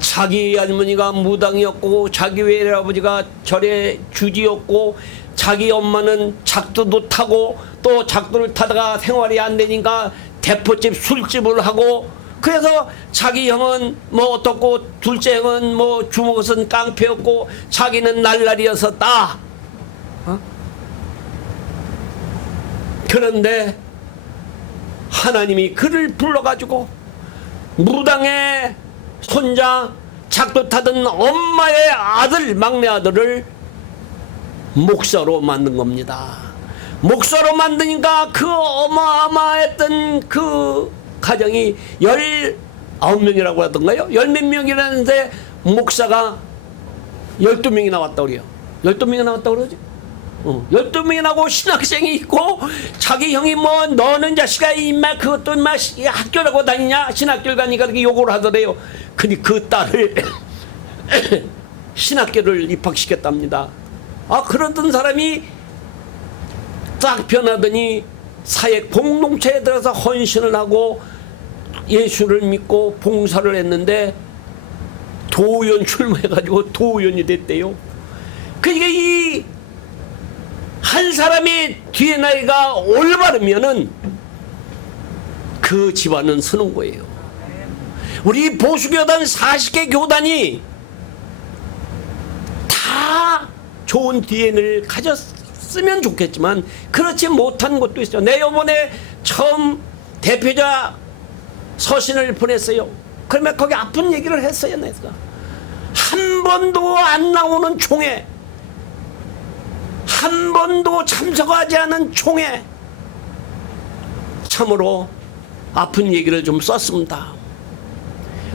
자기 할머니가 무당이었고 자기 외할아버지가 절의 주지였고 자기 엄마는 작두도 타고 또 작두를 타다가 생활이 안 되니까 대포집 술집을 하고, 그래서 자기 형은 뭐 어떻고 둘째 형은 뭐 주먹은 깡패였고 자기는 날라리였었다. 그런데 하나님이 그를 불러가지고 무당의 손자, 작두 타던 엄마의 아들, 막내 아들을 목사로 만든 겁니다. 목사로 만드니까 그 어마어마했던 그 가정이 19명이라고 하던가요? 10몇 명이라는데 목사가 12명이 나왔다 그래요. 12명이 나왔다 그러지? 12명이 나고 신학생이 있고 자기 형이 뭐 너는 자식아 임마 그것도 임마 학교라고 다니냐, 신학교를 가니까 그렇게 욕을 하더래요. 근데 그 딸을 신학교를 입학시켰답니다. 아, 그러던 사람이 딱 변하더니 사회 공동체에 들어서 헌신을 하고 예수를 믿고 봉사를 했는데 도의원 출마해가지고 도의원이 됐대요. 그러니까 이 한 사람의 DNA가 올바르면은 그 집안은 서는 거예요. 우리 보수교단 40개 교단이 다 좋은 DNA를 가졌으면 좋겠지만 그렇지 못한 것도 있어요. 내 이번에 처음 대표자 서신을 보냈어요. 그러면 거기 아픈 얘기를 했어요. 내가 한 번도 안 나오는 총회, 한 번도 참석하지 않은 총회, 참으로 아픈 얘기를 좀 썼습니다.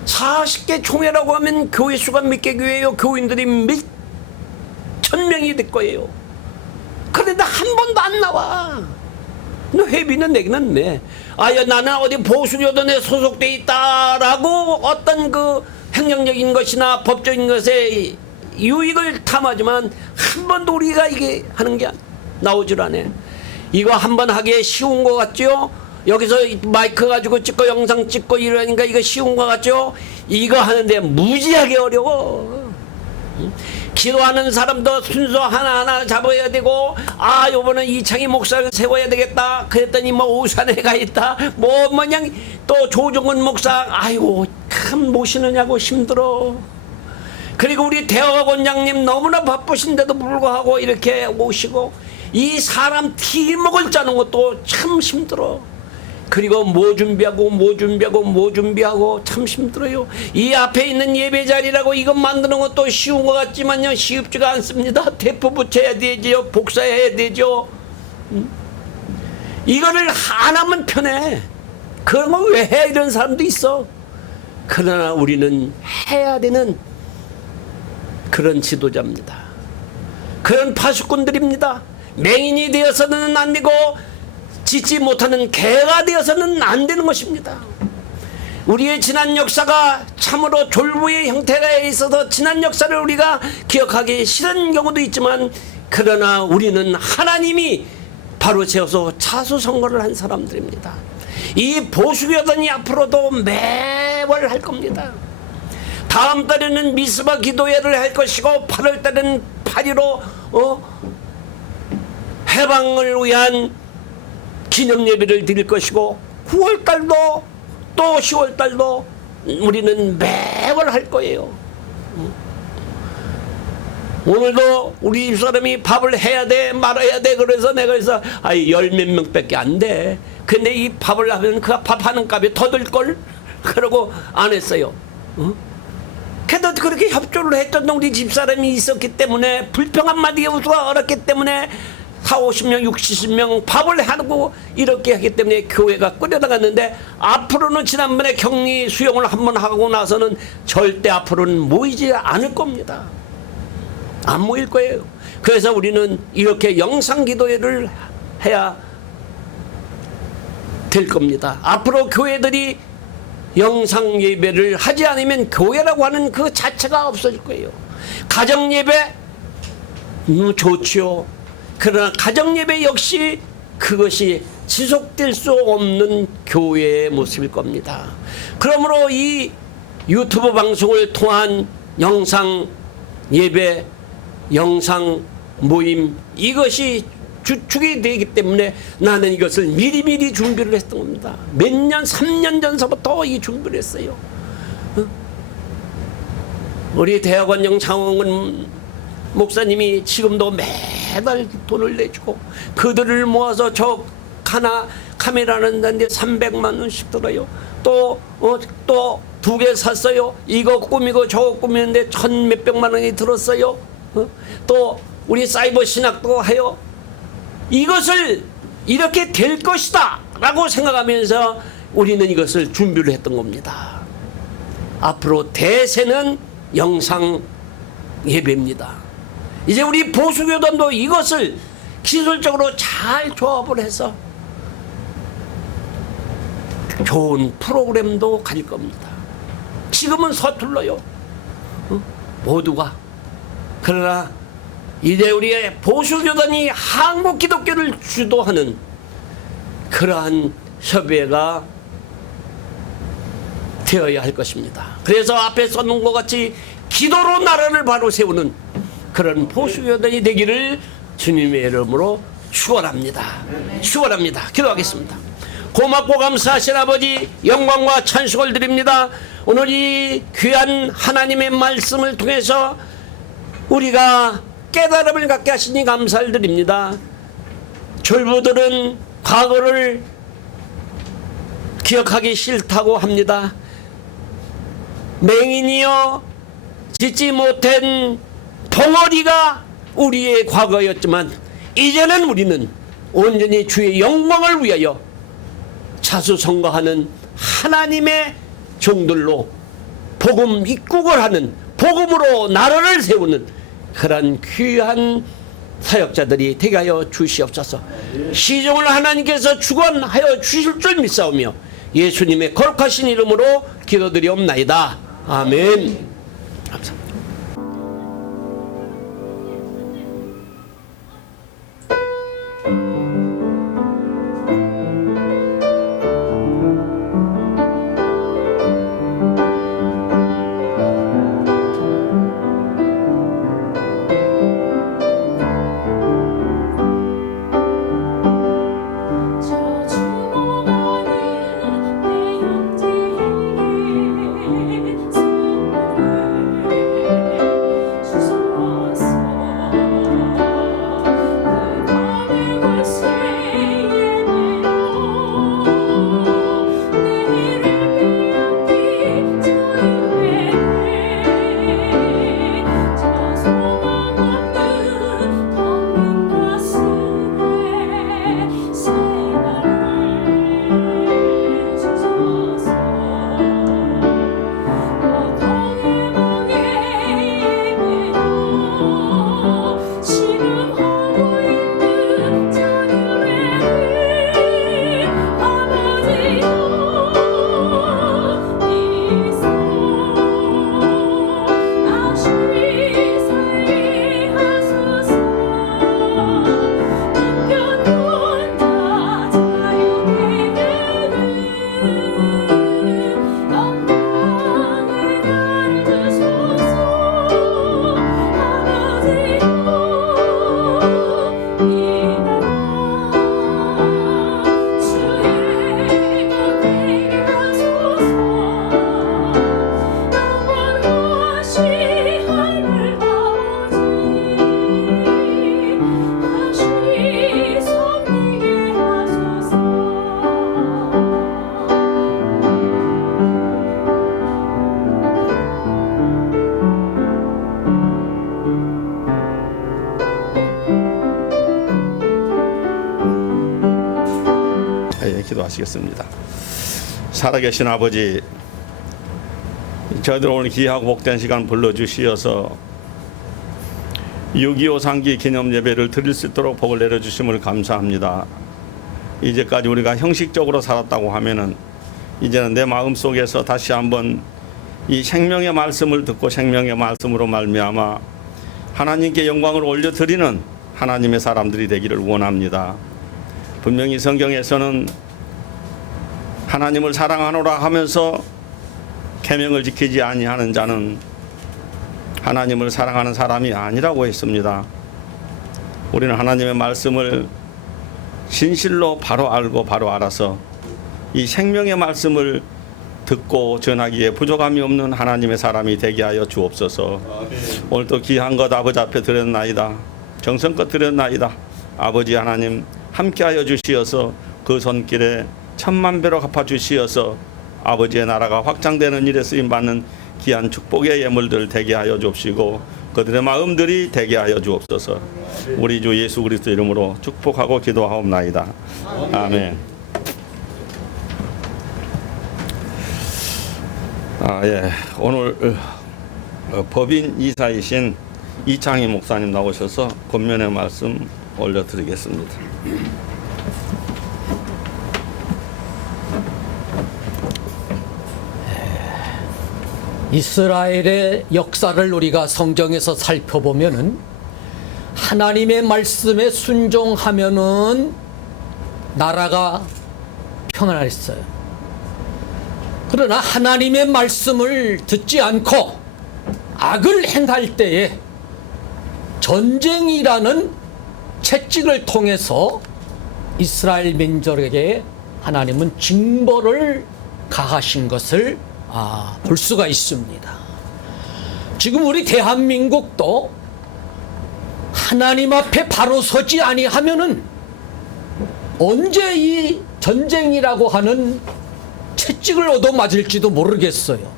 40개 총회라고 하면 교회 수가 몇 개 교회예요? 교인들이 몇 천 명이 될 거예요. 그런데 한 번도 안 나와. 너 회비는 내기는 내. 아야 나는 어디 보수교단에 소속돼 있다라고 어떤 그 행정적인 것이나 법적인 것에 유익을 탐하지만 한 번도 우리가 이게 하는 게 나오질 않아. 이거 한 번 하기에 쉬운 거 같죠? 여기서 마이크 가지고 찍고 영상 찍고 이러니까 이거 쉬운 거 같죠? 이거 하는데 무지하게 어려워. 기도하는 사람도 순서 하나하나 잡아야 되고, 아 요번에 이창희 목사를 세워야 되겠다 그랬더니 뭐 오산에 가 있다 뭐 그냥 또 조정근 목사 아이고 참 모시느냐고 힘들어. 그리고 우리 대화학 원장님 너무나 바쁘신데도 불구하고 이렇게 오시고 이 사람 팀워크를 짜는 것도 참 힘들어. 그리고 뭐 준비하고 참 힘들어요. 이 앞에 있는 예배 자리라고 이것 만드는 것도 쉬운 것 같지만요, 쉽지가 않습니다. 대포 붙여야 되죠. 복사해야 되죠. 이거를 안 하면 편해. 그런 거 왜 해? 이런 사람도 있어. 그러나 우리는 해야 되는 그런 지도자입니다. 그런 파수꾼들입니다. 맹인이 되어서는 안 되고 짓지 못하는 개가 되어서는 안 되는 것입니다. 우리의 지난 역사가 참으로 졸부의 형태가 있어서 지난 역사를 우리가 기억하기 싫은 경우도 있지만, 그러나 우리는 하나님이 바로 세워서 차수선거를 한 사람들입니다. 이 보수교단이 앞으로도 매월 할 겁니다. 다음 달에는 미스바 기도회를 할 것이고, 8월 달에는 8.15 해방을 위한 기념예배를 드릴 것이고, 9월 달도 또 10월 달도 우리는 매월 할 거예요. 오늘도 우리 집사람이 밥을 해야 돼 말아야 돼 그래서 내가 그래서 열 몇 명밖에 안 돼. 근데 이 밥을 하면 그 밥하는 값이 더 들걸? 그러고 안 했어요. 그래도 그렇게 협조를 했던 우리 집사람이 있었기 때문에, 불평 한마디에 우수가 어렵기 때문에 40, 50명, 60명 밥을 하고 이렇게 하기 때문에 교회가 꾸려나갔는데, 앞으로는 지난번에 격리 수용을 한번 하고 나서는 절대 앞으로는 모이지 않을 겁니다. 안 모일 거예요. 그래서 우리는 이렇게 영상 기도회를 해야 될 겁니다. 앞으로 교회들이 영상 예배를 하지 않으면 교회라고 하는 그 자체가 없어질 거예요. 가정 예배 좋지요. 그러나 가정 예배 역시 그것이 지속될 수 없는 교회의 모습일 겁니다. 그러므로 이 유튜브 방송을 통한 영상 예배, 영상 모임, 이것이 주축이 되기 때문에 나는 이것을 미리미리 준비를 했던 겁니다. 몇 년, 3년 전서부터 이 준비를 했어요. 우리 대학원영 장원근 목사님이 지금도 매달 돈을 내주고, 그들을 모아서 저 하나 카메라는 데인데 300만 원씩 들어요. 또 2개 샀어요. 이거 꾸미고 저거 꾸미는데 1,000 몇백만 원이 들었어요. 또 우리 사이버 신학도 해요. 이것을 이렇게 될 것이다 라고 생각하면서 우리는 이것을 준비를 했던 겁니다. 앞으로 대세는 영상 예배입니다. 이제 우리 보수교단도 이것을 기술적으로 잘 조합을 해서 좋은 프로그램도 가질 겁니다. 지금은 서툴러요. 모두가. 그러나 이제 우리의 보수교단이 한국 기독교를 주도하는 그러한 협의회가 되어야 할 것입니다. 그래서 앞에 써놓은 것 같이 기도로 나라를 바로 세우는 그런 보수교단이 되기를 주님의 이름으로 축원합니다. 축원합니다. 기도하겠습니다. 고맙고 감사하신 아버지, 영광과 찬송을 드립니다. 오늘 이 귀한 하나님의 말씀을 통해서 우리가 깨달음을 갖게 하시니 감사를 드립니다. 졸부들은 과거를 기억하기 싫다고 합니다. 맹인이여 짓지 못한 덩어리가 우리의 과거였지만, 이제는 우리는 온전히 주의 영광을 위하여 자수성가하는 하나님의 종들로 복음 입국을 하는, 복음으로 나라를 세우는 그런 귀한 사역자들이 되게 하여 주시옵소서. 시종을 하나님께서 주관하여 주실 줄 믿사오며 예수님의 거룩하신 이름으로 기도드리옵나이다. 아멘. 감사합니다. 저 죽어가는 내 형제에게 선물을 기도하시겠습니다. 살아계신 아버지, 저희들 오늘 귀하고 복된 시간 불러주시어서 6.25 상기 기념 예배를 드릴 수 있도록 복을 내려주심을 감사합니다. 이제까지 우리가 형식적으로 살았다고 하면은 이제는 내 마음속에서 다시 한번 이 생명의 말씀을 듣고 생명의 말씀으로 말미암아 하나님께 영광을 올려드리는 하나님의 사람들이 되기를 원합니다. 분명히 성경에서는 하나님을 사랑하노라 하면서 계명을 지키지 아니하는 자는 하나님을 사랑하는 사람이 아니라고 했습니다. 우리는 하나님의 말씀을 진실로 바로 알고 바로 알아서 이 생명의 말씀을 듣고 전하기에 부족함이 없는 하나님의 사람이 되게 하여 주옵소서. 오늘도 귀한 것 아버지 앞에 드렸나이다. 정성껏 드렸나이다. 아버지 하나님 함께하여 주시어서 그 손길에 천만 배로 갚아 주시어서 아버지의 나라가 확장되는 일에 쓰임받는 귀한 축복의 예물들 되게 하여 주옵시고 그들의 마음들이 되게 하여 주옵소서. 우리 주 예수 그리스도 이름으로 축복하고 기도하옵나이다. 아멘. 오늘 법인 이사이신 이창희 목사님 나오셔서 권면의 말씀 올려드리겠습니다. 이스라엘의 역사를 우리가 성경에서 살펴보면은 하나님의 말씀에 순종하면은 나라가 평안했어요. 그러나 하나님의 말씀을 듣지 않고 악을 행할 때에 전쟁이라는 채찍을 통해서 이스라엘 민족에게 하나님은 징벌을 가하신 것을 볼 수가 있습니다. 지금 우리 대한민국도 하나님 앞에 바로 서지 아니하면은 언제 이 전쟁이라고 하는 채찍을 얻어맞을지도 모르겠어요.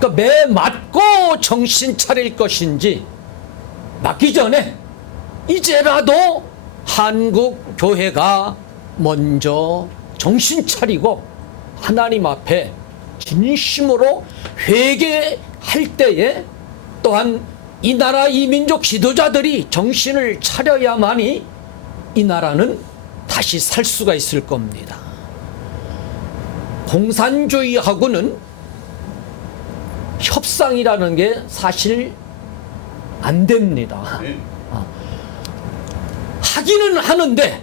그러니까 매 맞고 정신 차릴 것인지 맞기 전에 이제라도 한국 교회가 먼저 정신 차리고 하나님 앞에 진심으로 회개할 때에 또한 이 나라 이 민족 지도자들이 정신을 차려야만이 이 나라는 다시 살 수가 있을 겁니다. 공산주의하고는 협상이라는 게 사실 안 됩니다. 하기는 하는데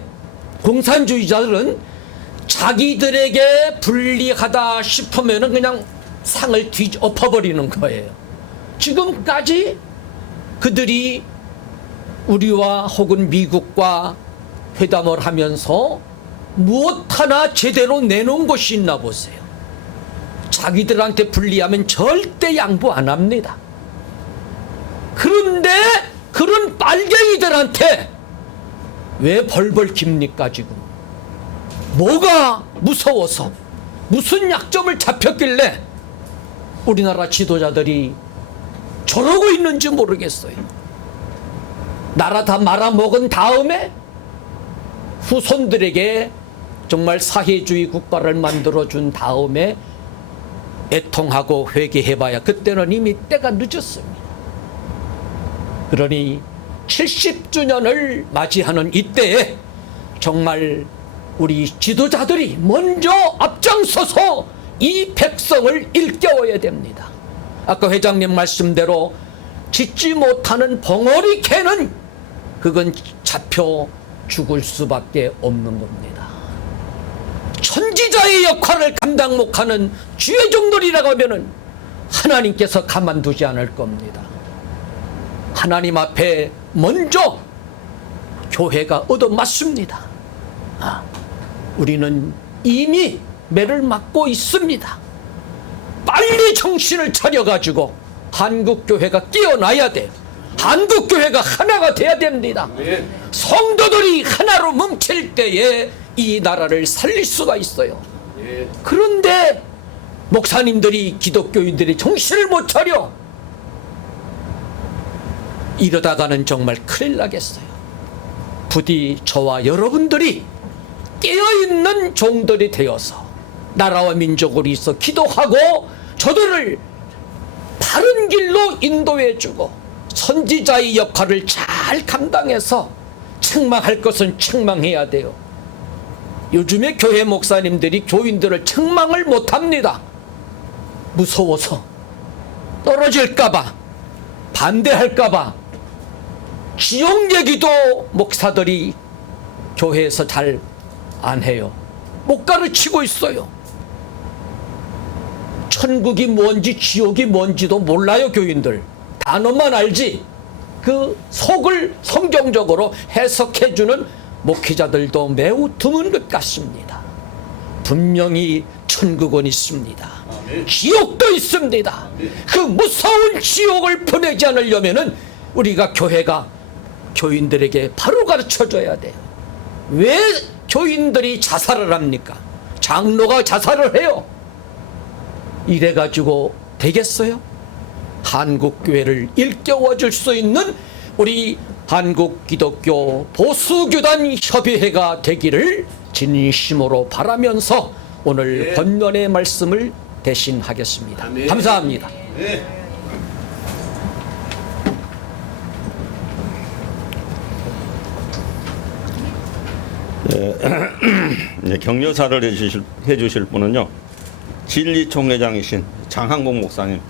공산주의자들은 자기들에게 불리하다 싶으면 그냥 상을 뒤엎어버리는 거예요. 지금까지 그들이 우리와 혹은 미국과 회담을 하면서 무엇 하나 제대로 내놓은 것이 있나 보세요. 자기들한테 불리하면 절대 양보 안 합니다. 그런데 그런 빨갱이들한테 왜 벌벌 깁니까 지금? 뭐가 무서워서 무슨 약점을 잡혔길래 우리나라 지도자들이 저러고 있는지 모르겠어요. 나라 다 말아먹은 다음에 후손들에게 정말 사회주의 국가를 만들어준 다음에 애통하고 회개해봐야 그때는 이미 때가 늦었습니다. 그러니 70주년을 맞이하는 이때에 정말 우리 지도자들이 먼저 앞장서서 이 백성을 일깨워야 됩니다. 아까 회장님 말씀대로 짖지 못하는 벙어리 개는 그건 잡혀 죽을 수밖에 없는 겁니다. 선지자의 역할을 감당 못하는 주의 종들이라고 하면은 하나님께서 가만두지 않을 겁니다. 하나님 앞에 먼저 교회가 얻어맞습니다. 우리는 이미 매를 맞고 있습니다. 빨리 정신을 차려가지고 한국교회가 깨어나야 돼요. 한국교회가 하나가 돼야 됩니다. 성도들이 하나로 뭉칠 때에 이 나라를 살릴 수가 있어요. 그런데 목사님들이 기독교인들이 정신을 못 차려 이러다가는 정말 큰일 나겠어요. 부디 저와 여러분들이 깨어있는 종들이 되어서 나라와 민족을 위해서 기도하고 저들을 바른 길로 인도해주고 선지자의 역할을 잘 감당해서 책망할 것은 책망해야 돼요. 요즘에 교회 목사님들이 교인들을 책망을 못합니다. 무서워서, 떨어질까봐, 반대할까봐. 지옥 얘기도 목사들이 교회에서 잘 안 해요. 못 가르치고 있어요. 천국이 뭔지 지옥이 뭔지도 몰라요. 교인들 단어만 알지 그 속을 성경적으로 해석해주는 목회자들도 매우 드문 것 같습니다. 분명히 천국은 있습니다. 지옥도 있습니다. 그 무서운 지옥을 보내지 않으려면은 우리가 교회가 교인들에게 바로 가르쳐줘야 돼요. 왜 교인들이 자살을 합니까? 장로가 자살을 해요. 이래가지고 되겠어요? 한국교회를 일깨워줄 수 있는 우리 한국기독교 보수교단협의회가 되기를 진심으로 바라면서 오늘 본론의 말씀을 대신하겠습니다. 감사합니다. 격려사를 해주실 분은요, 진리총회장이신 장항복 목사님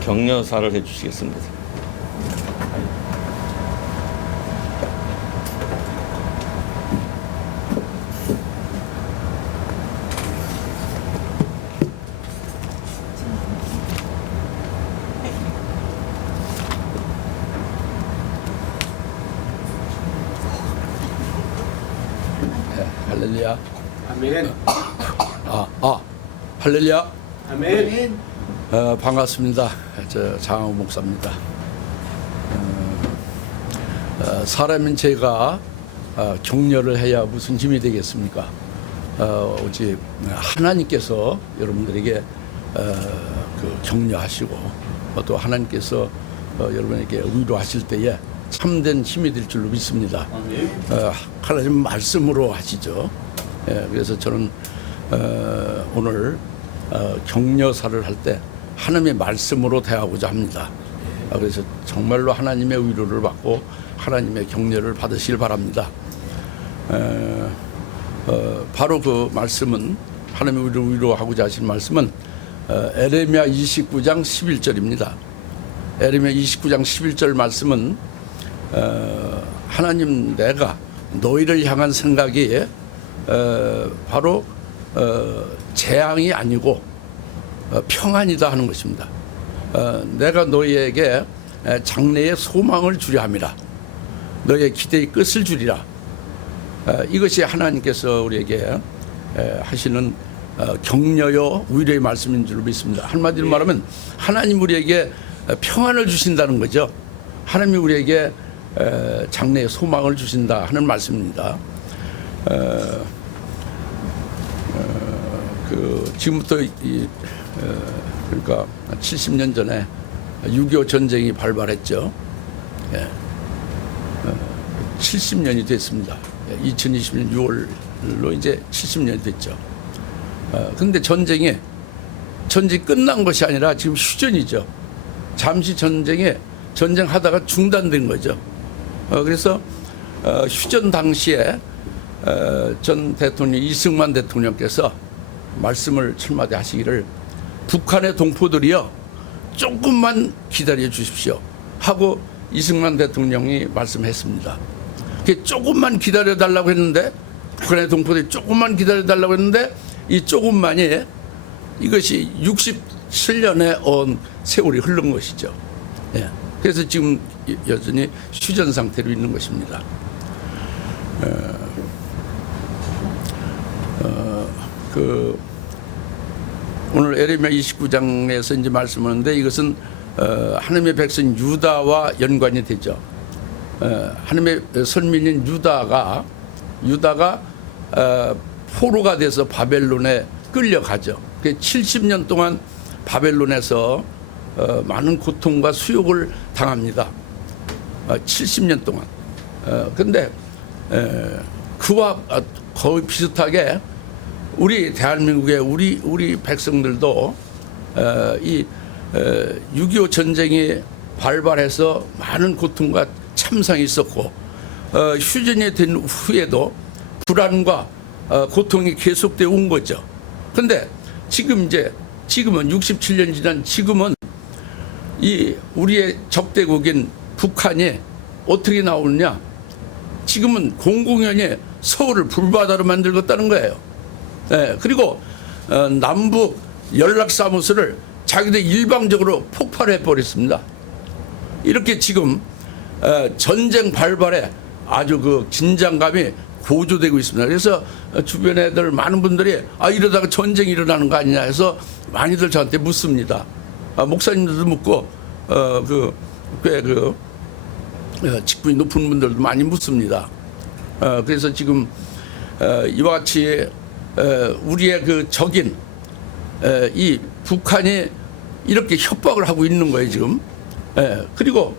격려사를 해주시겠습니다. 할렐루야. 아멘. 할렐루야. 아멘. 반갑습니다. 저 장항복 목사입니다. 사람인 제가 격려를 해야 무슨 힘이 되겠습니까? 오직 하나님께서 여러분들에게 그 격려하시고 또 하나님께서 여러분에게 위로하실 때에 참된 힘이 될 줄로 믿습니다. 하나님 말씀으로 하시죠. 그래서 저는 오늘 격려사를 할 때 하나님의 말씀으로 대하고자 합니다. 그래서 정말로 하나님의 위로를 받고 하나님의 격려를 받으시길 바랍니다. 바로 그 말씀은 하나님의 위로하고자 하신 말씀은 에레미야 29장 11절입니다. 에레미야 29장 11절 말씀은 하나님 내가 너희를 향한 생각이 바로 재앙이 아니고 평안이다 하는 것입니다. 내가 너희에게 장래의 소망을 주려 함이라. 너희의 기대의 끝을 주리라. 이것이 하나님께서 우리에게 하시는 격려요 위로의 말씀인 줄 믿습니다. 한마디로 말하면 하나님 우리에게 평안을 주신다는 거죠. 하나님이 우리에게 장래의 소망을 주신다 하는 말씀입니다. 지금부터 그러니까 70년 전에 6.25 전쟁이 발발했죠. 70년이 됐습니다. 2020년 6월로 이제 70년이 됐죠. 그런데 전쟁이 끝난 것이 아니라 지금 휴전이죠. 잠시 전쟁하다가 중단된 거죠. 그래서 휴전 당시에 전 대통령 이승만 대통령께서 말씀을 철마디 하시기를 북한의 동포들이여 조금만 기다려 주십시오 하고 이승만 대통령이 말씀했습니다. 조금만 기다려 달라고 했는데 북한의 동포들이 조금만 기다려 달라고 했는데 이 조금만이 이것이 67년에 온 세월이 흐른 것이죠. 그래서 지금 여전히 휴전 상태로 있는 것입니다. 오늘 에레미야 29장에서 이제 말씀하는데 이것은 하나님의 백성 유다와 연관이 되죠. 하나님의 선민인 유다가 포로가 돼서 바벨론에 끌려가죠. 70년 동안 바벨론에서 많은 고통과 수욕을 당합니다. 70년 동안. 그런데 그와 거의 비슷하게 우리 대한민국의 우리 백성들도 6.25 전쟁이 발발해서 많은 고통과 참상이 있었고 휴전이 된 후에도 불안과 고통이 계속되어 온 거죠. 근데 지금은 67년 지난 지금은 이 우리의 적대국인 북한이 어떻게 나오느냐? 지금은 공공연히 서울을 불바다로 만들겠다는 거예요. 네, 그리고 남북 연락사무소를 자기들 일방적으로 폭발해 버렸습니다. 이렇게 지금 전쟁 발발에 아주 그 긴장감이 고조되고 있습니다. 그래서 주변 애들 많은 분들이 이러다가 전쟁이 일어나는 거 아니냐 해서 많이들 저한테 묻습니다. 목사님들도 묻고 꽤 직분이 높은 분들도 많이 묻습니다. 그래서 지금 이와 같이 우리의 그 적인 이 북한이 이렇게 협박을 하고 있는 거예요 지금. 그리고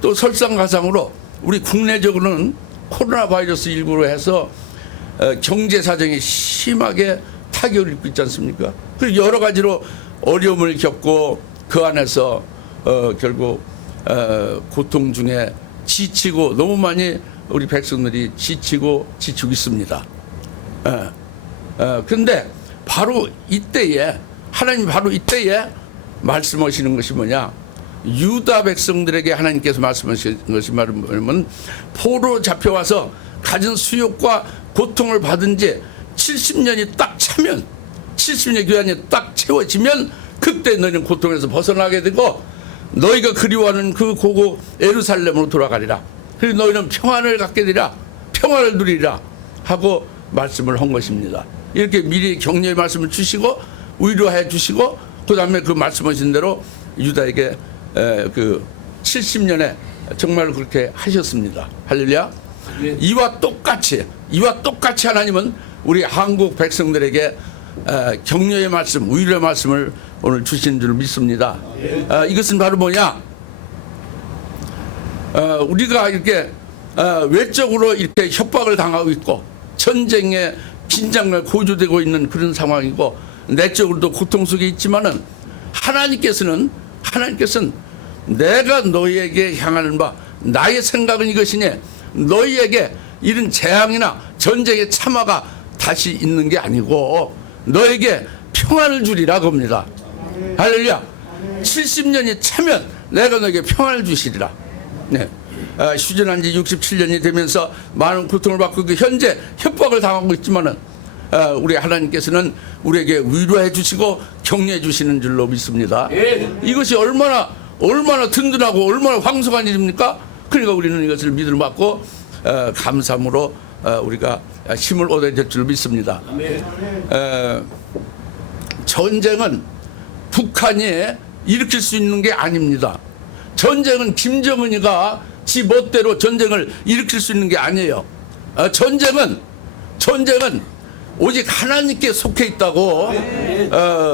또 설상가상으로 우리 국내적으로는 코로나 바이러스 19로 해서 경제 사정이 심하게 타격을 입고 있지 않습니까? 그리고 여러 가지로 어려움을 겪고 그 안에서 결국 고통 중에 지치고 너무 많이 우리 백성들이 지치고 있습니다. 그런데 바로 이때에 하나님 바로 이때에 말씀하시는 것이 뭐냐? 유다 백성들에게 하나님께서 말씀하시는 것이 말하면 포로 잡혀와서 가진 수욕과 고통을 받은 지 70년이 딱 차면 70년 기간이 딱 채워지면 그때 너희는 고통에서 벗어나게 되고 너희가 그리워하는 그 고국 예루살렘으로 돌아가리라. 그리고 너희는 평안을 갖게 되리라. 평안을 누리리라 하고 말씀을 한 것입니다. 이렇게 미리 격려의 말씀을 주시고 위로해 주시고 그 다음에 그 말씀하신 대로 유다에게 그 70년에 정말 그렇게 하셨습니다. 할렐루야. 이와 똑같이 하나님은 우리 한국 백성들에게 격려의 말씀, 위로의 말씀을 오늘 주신 줄 믿습니다. 이것은 바로 뭐냐? 우리가 이렇게 외적으로 이렇게 협박을 당하고 있고 전쟁의 긴장을 고조되고 있는 그런 상황이고 내적으로도 고통 속에 있지만은 하나님께서는 내가 너희에게 향하는 바 나의 생각은 이것이니 너희에게 이런 재앙이나 전쟁의 참화가 다시 있는 게 아니고 너에게 평안을 주리라 겁니다. 할렐루야. 70년이 차면 내가 너에게 평안을 주시리라. 네. 휴전한 지 67년이 되면서 많은 고통을 받고 현재 협박을 당하고 있지만은 우리 하나님께서는 우리에게 위로해 주시고 격려해 주시는 줄로 믿습니다. 이것이 얼마나 든든하고 얼마나 황송한 일입니까? 그러니까 우리는 이것을 믿음을 받고 감사함으로 우리가 힘을 얻어야 될 줄 믿습니다. 전쟁은 북한이 일으킬 수 있는 게 아닙니다. 전쟁은 김정은이가 지 멋대로 전쟁을 일으킬 수 있는 게 아니에요. 전쟁은 오직 하나님께 속해 있다고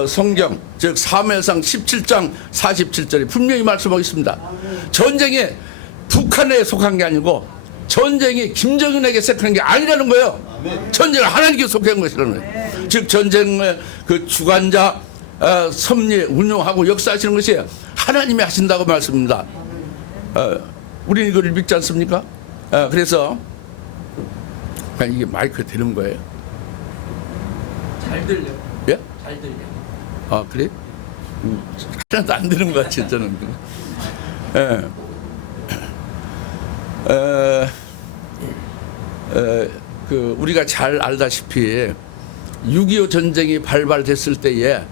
성경 즉 사무엘상 17장 47절에 분명히 말씀하고 있습니다. 전쟁이 북한에 속한 게 아니고 전쟁이 김정은에게 속한 게 아니라는 거예요. 전쟁은 하나님께 속한 것이라는 거예요. 즉 전쟁의 그 주관자 섭리 운용하고 역사하시는 것이 하나님이 하신다고 말씀입니다. 우리는 이걸 믿지 않습니까? 그래서 이게 마이크 되는 거예요. 잘 들려. 예? 잘 들려. 아 그래? 하나도 안 되는 것 같아요 저는. 그 우리가 잘 알다시피 6.25 전쟁이 발발됐을 때에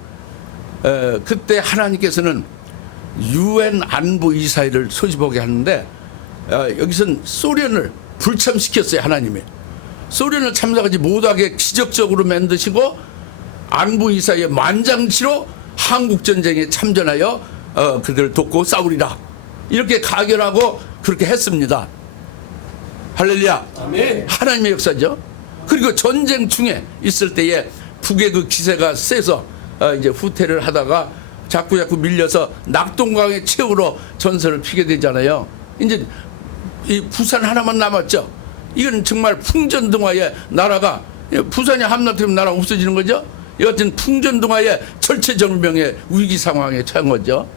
그때 하나님께서는 UN 안보 이사회를 소집하게 하는데 여기선 소련을 불참시켰어요. 하나님이 소련을 참석하지 못하게 기적적으로 만드시고 안보 이사회 만장치로 한국 전쟁에 참전하여 그들을 돕고 싸우리라 이렇게 가결하고 그렇게 했습니다. 할렐루야. 아멘. 하나님의 역사죠. 그리고 전쟁 중에 있을 때에 북의 그 기세가 세서 이제 후퇴를 하다가 자꾸 밀려서 낙동강의 최후로 전선을 피게 되잖아요. 이제 이 부산 하나만 남았죠. 이건 정말 풍전등화의 나라가 부산이 함락되면 나라 없어지는 거죠. 여하튼 풍전등화의 절체절명의 위기 상황에 처한 거죠.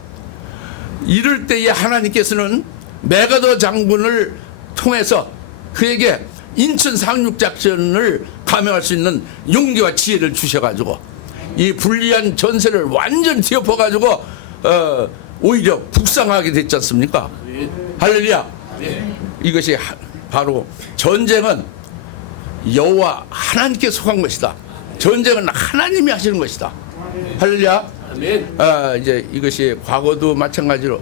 이럴 때에 하나님께서는 메가더 장군을 통해서 그에게 인천 상륙작전을 감행할 수 있는 용기와 지혜를 주셔가지고 이 불리한 전세를 완전히 뒤엎어가지고 오히려 북상하게 됐지 않습니까? 할렐루야. 이것이 바로 전쟁은 여호와 하나님께 속한 것이다. 전쟁은 하나님이 하시는 것이다. 할렐루야. 이제 이것이 과거도 마찬가지로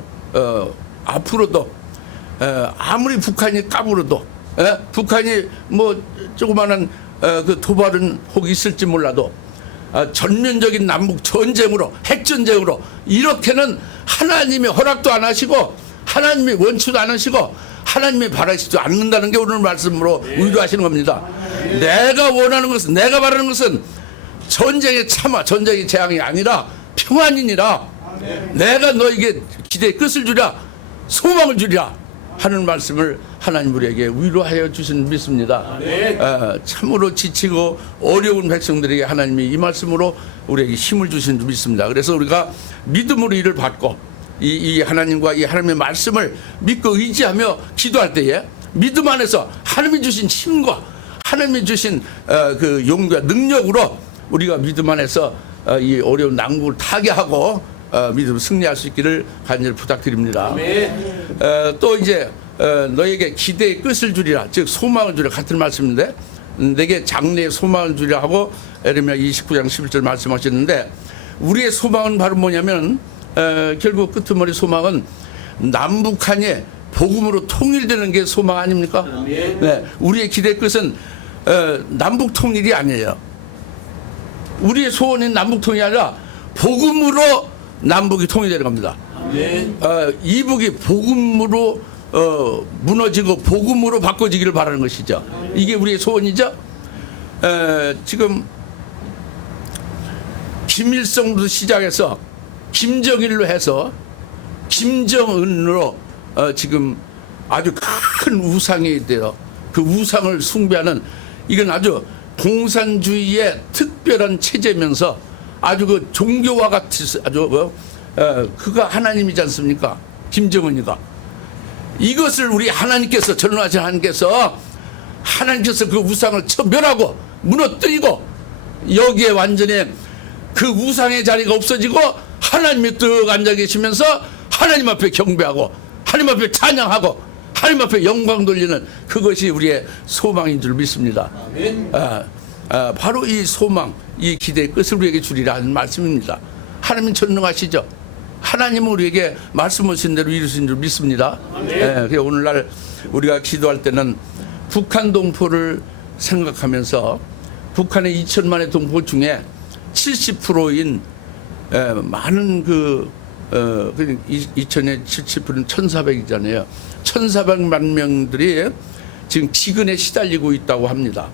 앞으로도 아무리 북한이 까불어도 북한이 뭐 조그마한 그 도발은 혹 있을지 몰라도 전면적인 남북 전쟁으로 핵전쟁으로 이렇게는 하나님이 허락도 안 하시고 하나님이 원치도 안 하시고 하나님이 바라시지도 않는다는 게 오늘 말씀으로 위로하시는 겁니다. 내가 원하는 것은 내가 바라는 것은 전쟁의 참화 전쟁의 재앙이 아니라 평안이니라. 내가 너에게 기대의 끝을 주랴 소망을 주랴 하는 말씀을 하나님 우리에게 위로하여 주신 믿습니다. 참으로 지치고 어려운 백성들에게 하나님이 이 말씀으로 우리에게 힘을 주신 줄 믿습니다. 그래서 우리가 믿음으로 이를 받고 이 하나님과 이 하나님의 말씀을 믿고 의지하며 기도할 때에 믿음 안에서 하나님이 주신 힘과 하나님이 주신 그 용기와 능력으로 우리가 믿음 안에서 이 어려운 난국을 타개하고 믿음으로 승리할 수 있기를 간절히 부탁드립니다. 또 이제 너에게 기대의 끝을 주리라 즉 소망을 주리라 같은 말씀인데 내게 장래의 소망을 주리라 하고 에레미야 29장 11절 말씀하셨는데 우리의 소망은 바로 뭐냐면 결국 끄트머리 소망은 남북한이 복음으로 통일되는 게 소망 아닙니까? 네, 우리의 기대의 끝은 남북 통일이 아니에요. 우리의 소원은 남북 통일이 아니라 복음으로 남북이 통일되는 겁니다. 이북이 복음으로 무너지고 복음으로 바꿔지기를 바라는 것이죠. 이게 우리의 소원이죠. 지금 김일성부터 시작해서 김정일로 해서 김정은으로 지금 아주 큰 우상이 돼요. 그 우상을 숭배하는 이건 아주 공산주의의 특별한 체제면서 아주 그 종교와 같이 아주 그가 하나님이지 않습니까? 김정은이가 이것을 우리 하나님께서 전능하신 하나님께서 그 우상을 멸하고 무너뜨리고 여기에 완전히 그 우상의 자리가 없어지고 하나님이 떡 앉아 계시면서 하나님 앞에 경배하고 하나님 앞에 찬양하고 하나님 앞에 영광 돌리는 그것이 우리의 소망인 줄 믿습니다. 바로 이 소망, 이 기대의 끝을 우리에게 주리라 하는 말씀입니다. 하나님은 전능하시죠. 하나님은 우리에게 말씀하신 대로 이루신 줄 믿습니다. 그래서 오늘날 우리가 기도할 때는 북한 동포를 생각하면서 북한의 2천만의 동포 중에 70%인 많은 2000의 70%는 1,400이잖아요. 1,400만 명들이 지금 기근에 시달리고 있다고 합니다.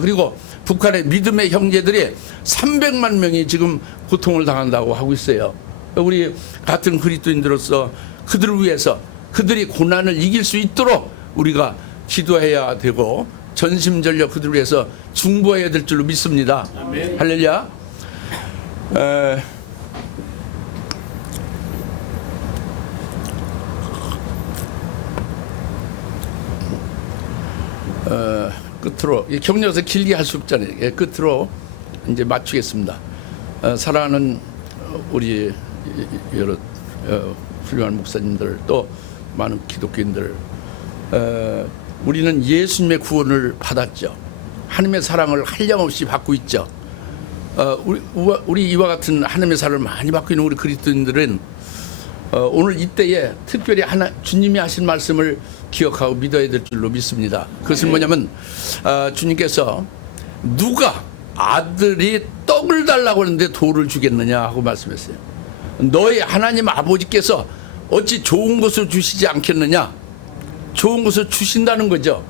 그리고 북한의 믿음의 형제들이 300만 명이 지금 고통을 당한다고 하고 있어요. 우리 같은 그리스도인들로서 그들을 위해서 그들이 고난을 이길 수 있도록 우리가 기도해야 되고 전심전력 그들을 위해서 중보해야 될 줄로 믿습니다. 아멘. 할렐루야. 끝으로 격려해서 길게 할 수 없잖아요. 끝으로 이제 맞추겠습니다. 사랑하는 우리 여러 훌륭한 목사님들 또 많은 기독교인들, 우리는 예수님의 구원을 받았죠. 하나님의 사랑을 한량없이 받고 있죠. 우리 이와 같은 하나님의 사랑을 많이 받고 있는 우리 그리스도인들은 오늘 이때에 특별히 주님이 하신 말씀을 기억하고 믿어야 될 줄로 믿습니다. 그것은 뭐냐면 주님께서 누가 아들이 떡을 달라고 하는데 돌을 주겠느냐 하고 말씀했어요. 너희 하나님 아버지께서 어찌 좋은 것을 주시지 않겠느냐. 좋은 것을 주신다는 거죠.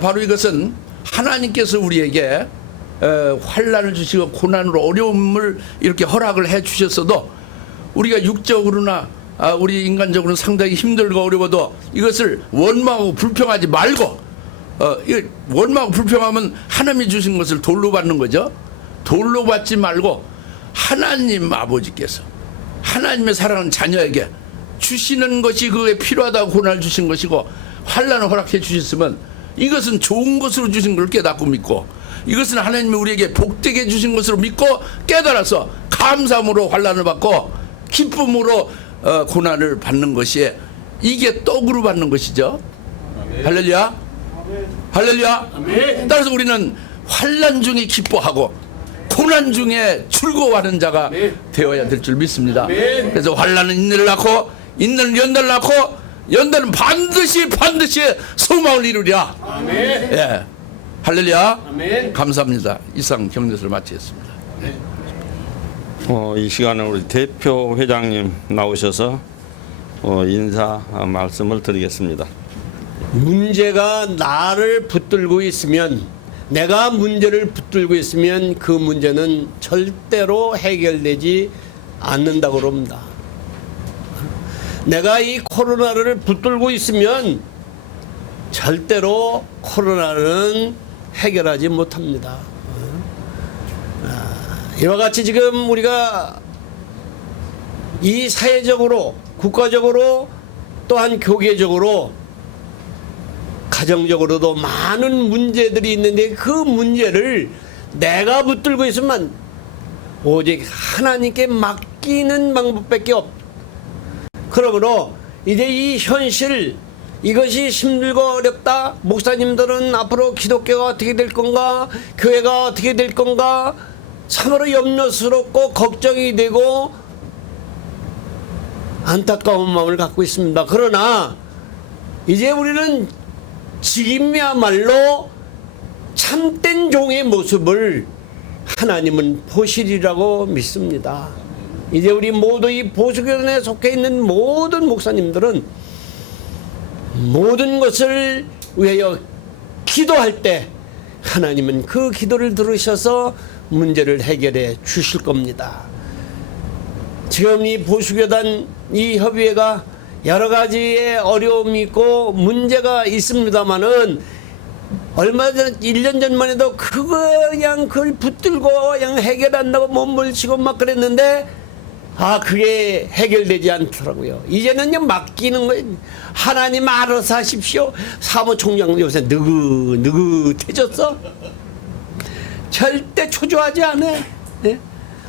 바로 이것은 하나님께서 우리에게 환난을 주시고 고난으로 어려움을 이렇게 허락을 해 주셨어도 우리가 육적으로나 우리 인간적으로는 상당히 힘들고 어려워도 이것을 원망하고 불평하지 말고 이 원망 불평하면 하나님이 주신 것을 돌로 받는 거죠. 돌로 받지 말고 하나님 아버지께서 하나님의 사랑하는 자녀에게 주시는 것이 그에 필요하다고 고난을 주신 것이고 환난을 허락해 주셨으면 이것은 좋은 것으로 주신 걸 깨닫고 믿고 이것은 하나님이 우리에게 복되게 주신 것으로 믿고 깨달아서 감사함으로 환난을 받고 기쁨으로 고난을 받는 것이 이게 떡으로 받는 것이죠. 할렐루야. 할렐루야. 따라서 우리는 환난 중에 기뻐하고 고난 중에 즐거워하는 자가 되어야 될 줄 믿습니다. 그래서 환난은 인내를 낳고 인내는 연단을 낳고 연단은 반드시 소망을 이루리라. 예. 할렐루야. 감사합니다. 이상 경례를 마치겠습니다. 이 시간에 우리 대표 회장님 나오셔서 인사 말씀을 드리겠습니다. 문제가 나를 붙들고 있으면, 내가 문제를 붙들고 있으면 그 문제는 절대로 해결되지 않는다고 그럽니다. 내가 이 코로나를 붙들고 있으면 절대로 코로나는 해결하지 못합니다. 이와 같이 지금 우리가 이 사회적으로, 국가적으로, 또한 교계적으로, 가정적으로도 많은 문제들이 있는데 그 문제를 내가 붙들고 있으면 오직 하나님께 맡기는 방법밖에 없다. 그러므로 이제 이 현실, 이것이 힘들고 어렵다. 목사님들은 앞으로 기독교가 어떻게 될 건가, 교회가 어떻게 될 건가, 참으로 염려스럽고 걱정이 되고 안타까운 마음을 갖고 있습니다. 그러나 이제 우리는 지금이야말로 참된 종의 모습을 하나님은 보시리라고 믿습니다. 이제 우리 모두 이 보수교단에 속해 있는 모든 목사님들은 모든 것을 위하여 기도할 때 하나님은 그 기도를 들으셔서 문제를 해결해 주실 겁니다. 지금 이 보수교단 이 협의회가 여러 가지의 어려움이 있고 문제가 있습니다만은 얼마 전 1년 전만 해도 그냥 그걸 붙들고 그냥 해결한다고 몸부림치고 막 그랬는데 그게 해결되지 않더라고요. 이제는요 맡기는 거예요. 하나님 알아서 하십시오. 사무총장 요새 느긋해졌어. 절대 초조하지 않아. 예?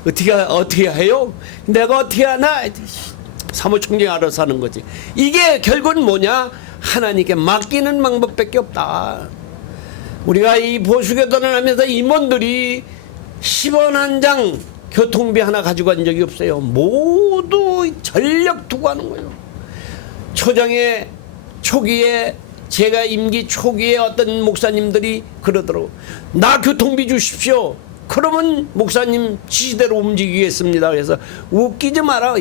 어떻게 해요? 내가 어떻게 하나? 사무총장이 알아서 하는 거지. 이게 결국은 뭐냐? 하나님께 맡기는 방법밖에 없다. 우리가 이 보수교단을 하면서 임원들이 10원 한 장 교통비 하나 가지고 간 적이 없어요. 모두 전력 두고 하는 거예요. 초기에 제가 임기 초기에 어떤 목사님들이 그러더라고. 나 교통비 주십시오. 그러면 목사님 지시대로 움직이겠습니다. 그래서 웃기지 마라.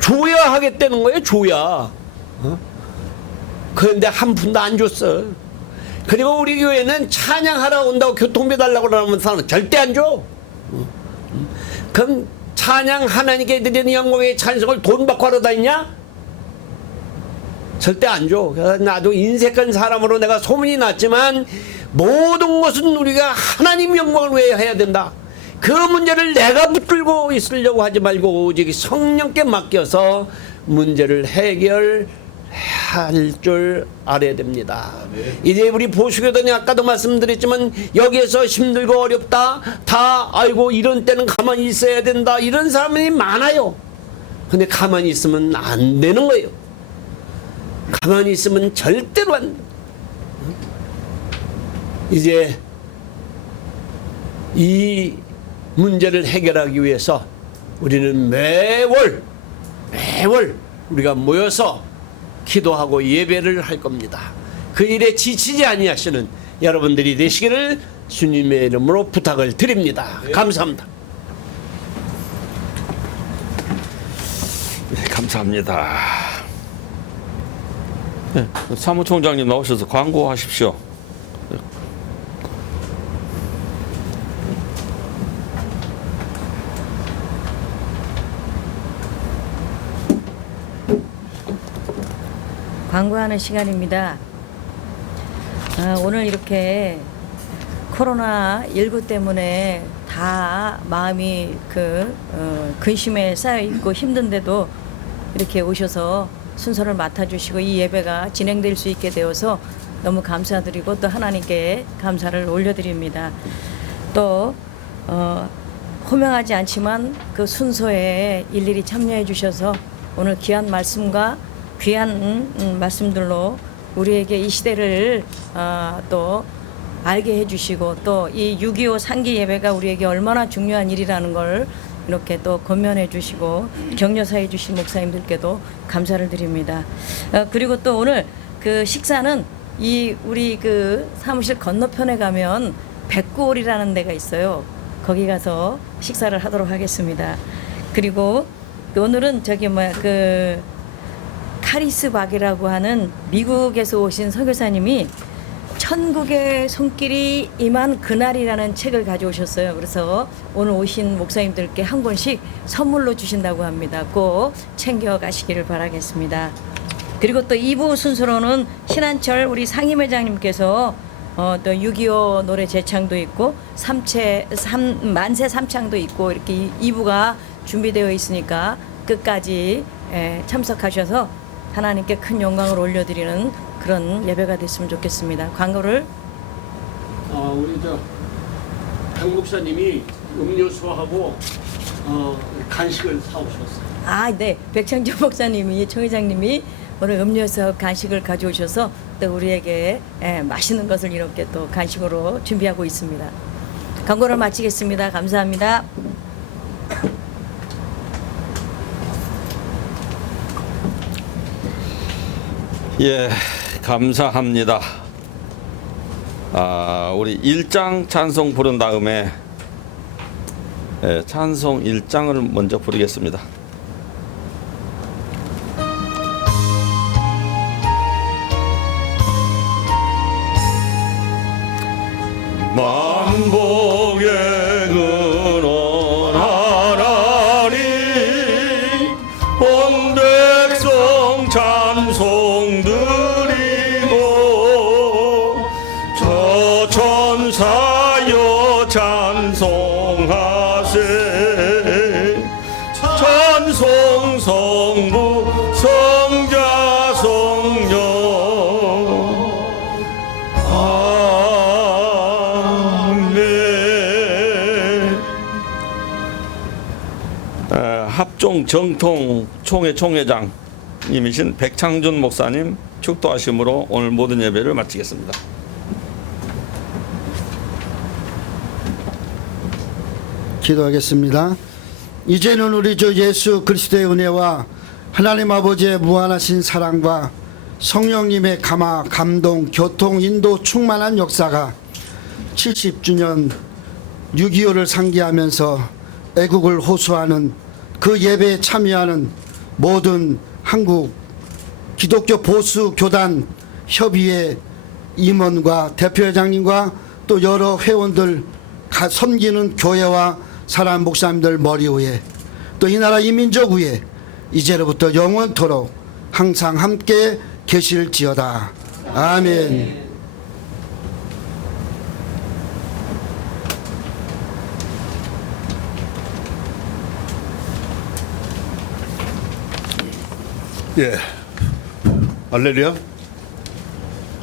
줘야 하겠다는 거예요. 줘야. 그런데 한 푼도 안 줬어. 그리고 우리 교회는 찬양하러 온다고 교통비 달라고 그러면 사람 절대 안 줘. 그럼 찬양 하나님께 드리는 영광의 찬송을 돈 받고 하러 다니냐? 절대 안 줘. 나도 인색한 사람으로 내가 소문이 났지만 모든 것은 우리가 하나님 영광을 위해 해야 된다. 그 문제를 내가 붙들고 있으려고 하지 말고 오직 성령께 맡겨서 문제를 해결할 줄 알아야 됩니다. 이제 우리 보수교단이 아까도 말씀드렸지만 여기에서 힘들고 어렵다 다 알고 이런 때는 가만히 있어야 된다 이런 사람이 많아요. 근데 가만히 있으면 안 되는 거예요. 가만히 있으면 절대로 안 돼. 이제 이 문제를 해결하기 위해서 우리는 매월 우리가 모여서 기도하고 예배를 할 겁니다. 그 일에 지치지 아니하시는 여러분들이 되시기를 주님의 이름으로 부탁을 드립니다. 감사합니다. 네, 감사합니다. 네, 사무총장님 나오셔서 광고하십시오. 광고하는 시간입니다. 오늘 이렇게 코로나19 때문에 다 마음이 근심에 쌓여 있고 힘든데도 이렇게 오셔서 순서를 맡아주시고 이 예배가 진행될 수 있게 되어서 너무 감사드리고 또 하나님께 감사를 올려드립니다. 또 호명하지 않지만 그 순서에 일일이 참여해 주셔서 오늘 귀한 말씀과 귀한 말씀들로 우리에게 이 시대를 또 알게 해주시고 또 이 6.25 상기 예배가 우리에게 얼마나 중요한 일이라는 걸 이렇게 또 권면해 주시고 격려사해 주신 목사님들께도 감사를 드립니다. 그리고 또 오늘 그 식사는 이 우리 그 사무실 건너편에 가면 백구홀이라는 데가 있어요. 거기 가서 식사를 하도록 하겠습니다. 그리고 오늘은 그 카리스 박이라고 하는 미국에서 오신 선교사님이 천국의 손길이 임한 그날이라는 책을 가져오셨어요. 그래서 오늘 오신 목사님들께 한 권씩 선물로 주신다고 합니다. 꼭 챙겨가시기를 바라겠습니다. 그리고 또 2부 순서로는 신한철 우리 상임회장님께서 또 6.25 노래 재창도 있고 만세 삼창도 있고 이렇게 2부가 준비되어 있으니까 끝까지 참석하셔서 하나님께 큰 영광을 올려드리는 그런 예배가 됐으면 좋겠습니다. 광고를 우리 강 목사님이 음료수하고 간식을 사오셨어요. 네. 백창조 목사님이 총회장님이 오늘 음료수 간식을 가져오셔서 또 우리에게 맛있는 것을 이렇게 또 간식으로 준비하고 있습니다. 광고를 마치겠습니다. 감사합니다. 예, 감사합니다. 우리 1장 찬송 부른 다음에 찬송 1장을 먼저 부르겠습니다. 만복의 근원 하나님 온 백성 찬송 드리고 저 천사여 찬송하세 찬송 성부 성자 성령 합종 정통 총회 총회장님이신 백창준 목사님 축도하심으로 오늘 모든 예배를 마치겠습니다. 기도하겠습니다. 이제는 우리 주 예수 그리스도의 은혜와 하나님 아버지의 무한하신 사랑과 성령님의 감화, 감동, 교통, 인도 충만한 역사가 70주년 6.25를 상기하면서 애국을 호소하는 그 예배에 참여하는 모든 한국 기독교 보수 교단 협의회 임원과 대표회장님과 또 여러 회원들 섬기는 교회와 사람 목사님들 머리 위에 또 이 나라 이 민족 위에 이제로부터 영원토록 항상 함께 계실지어다. 아멘. 예, 할렐루야.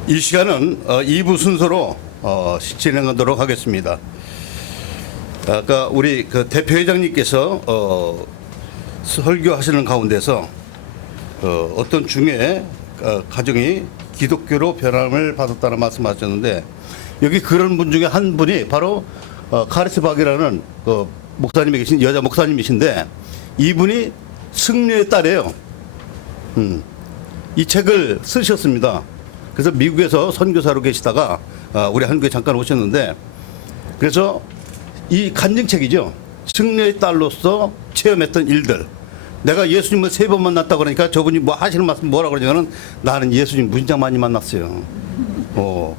이 시간은 2부 순서로 진행하도록 하겠습니다. 아까 우리 그 대표회장님께서 설교하시는 가운데서 어떤 중에 가정이 기독교로 변함을 받았다는 말씀하셨는데 여기 그런 분 중에 한 분이 바로 카리스 박이라는 목사님이 계신 여자 목사님이신데 이분이 승려의 딸이에요. 이 책을 쓰셨습니다. 그래서 미국에서 선교사로 계시다가 우리 한국에 잠깐 오셨는데 그래서 이 간증책이죠. 승려의 딸로서 체험했던 일들. 내가 예수님을 3번 만났다 그러니까 저분이 뭐 하시는 말씀 뭐라 그러냐면 나는 예수님 무진장 많이 만났어요.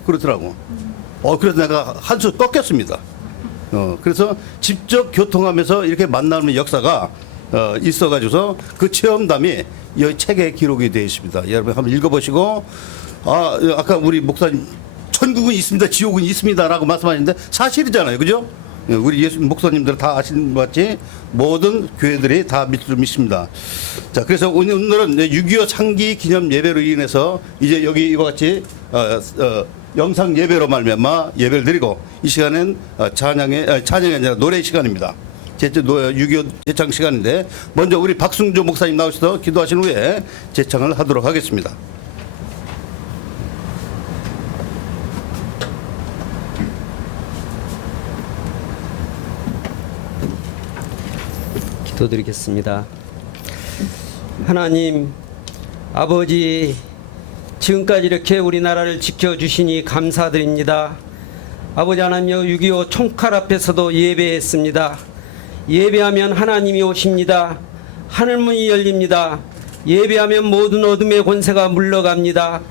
그렇더라고. 그래서 내가 한 수 꺾였습니다. 그래서 직접 교통하면서 이렇게 만나는 역사가 있어가지고서 그 체험담이 이 책에 기록이 되어 있습니다. 여러분 한번 읽어보시고 아까 우리 목사님 천국은 있습니다, 지옥은 있습니다라고 말씀하셨는데 사실이잖아요, 그죠? 우리 예수 목사님들 다 아시는 것 같이 모든 교회들이 다 믿습니다. 자, 그래서 오늘은 6.25 상기 기념 예배로 인해서 이제 여기 이와 같이 영상 예배로 말미암아 예배를 드리고 이 시간은 찬양이 아니라 노래 시간입니다. 6.25 제창 시간인데 먼저 우리 박승조 목사님 나오셔서 기도하신 후에 제창을 하도록 하겠습니다. 기도드리겠습니다. 하나님 아버지, 지금까지 이렇게 우리나라를 지켜주시니 감사드립니다. 아버지 하나님여, 6.25 총칼 앞에서도 예배했습니다. 예배하면 하나님이 오십니다. 하늘문이 열립니다. 예배하면 모든 어둠의 권세가 물러갑니다.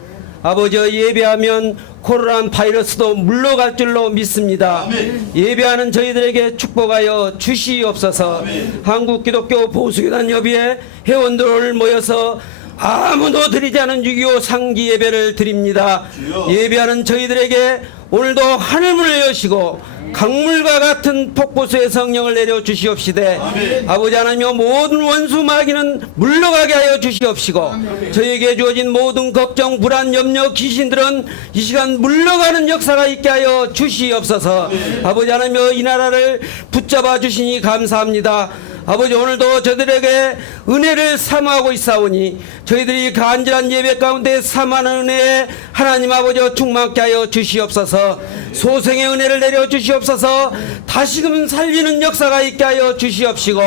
아버지, 예배하면 코로나 바이러스도 물러갈 줄로 믿습니다. 아멘. 예배하는 저희들에게 축복하여 주시옵소서. 아멘. 한국기독교 보수교단 협의회 회원들 모여서 아무도 드리지 않은 6.25 상기 예배를 드립니다. 주여. 예배하는 저희들에게 오늘도 하늘문을 여시고 강물과 같은 폭포수의 성령을 내려 주시옵시되, 아멘. 아버지 하나님여, 모든 원수 마귀는 물러가게 하여 주시옵시고, 아멘. 저에게 주어진 모든 걱정, 불안, 염려, 귀신들은 이 시간 물러가는 역사가 있게 하여 주시옵소서. 아멘. 아버지 하나님여, 이 나라를 붙잡아 주시니 감사합니다. 아버지, 오늘도 저들에게 은혜를 사모하고 있사오니 저희들이 간절한 예배 가운데 사모하는 은혜에 하나님 아버지 충만케 하여 주시옵소서. 소생의 은혜를 내려 주시옵소서. 다시금 살리는 역사가 있게 하여 주시옵시고,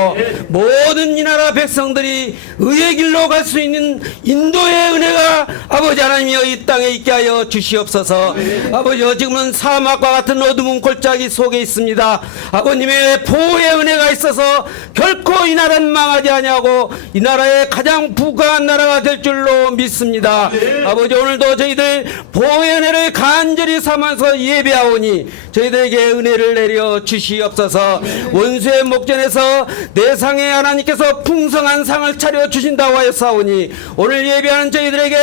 모든 이 나라 백성들이 의의 길로 갈 수 있는 인도의 은혜가 아버지 하나님이여 이 땅에 있게 하여 주시옵소서. 아버지, 지금은 사막과 같은 어두운 골짜기 속에 있습니다. 아버님의 보호의 은혜가 있어서 결코 이 나라는 망하지 아니하고 이 나라의 가장 부강한 나라가 될 줄로 믿습니다. 아버지, 오늘도 저희들 보호의 은혜를 간절히 삼아서 예배하오니 저희들에게 은혜를 내려 주시옵소서. 원수의 목전에서 내 상에 하나님께서 풍성한 상을 차려 주신다고 하였사오니 오늘 예배하는 저희들에게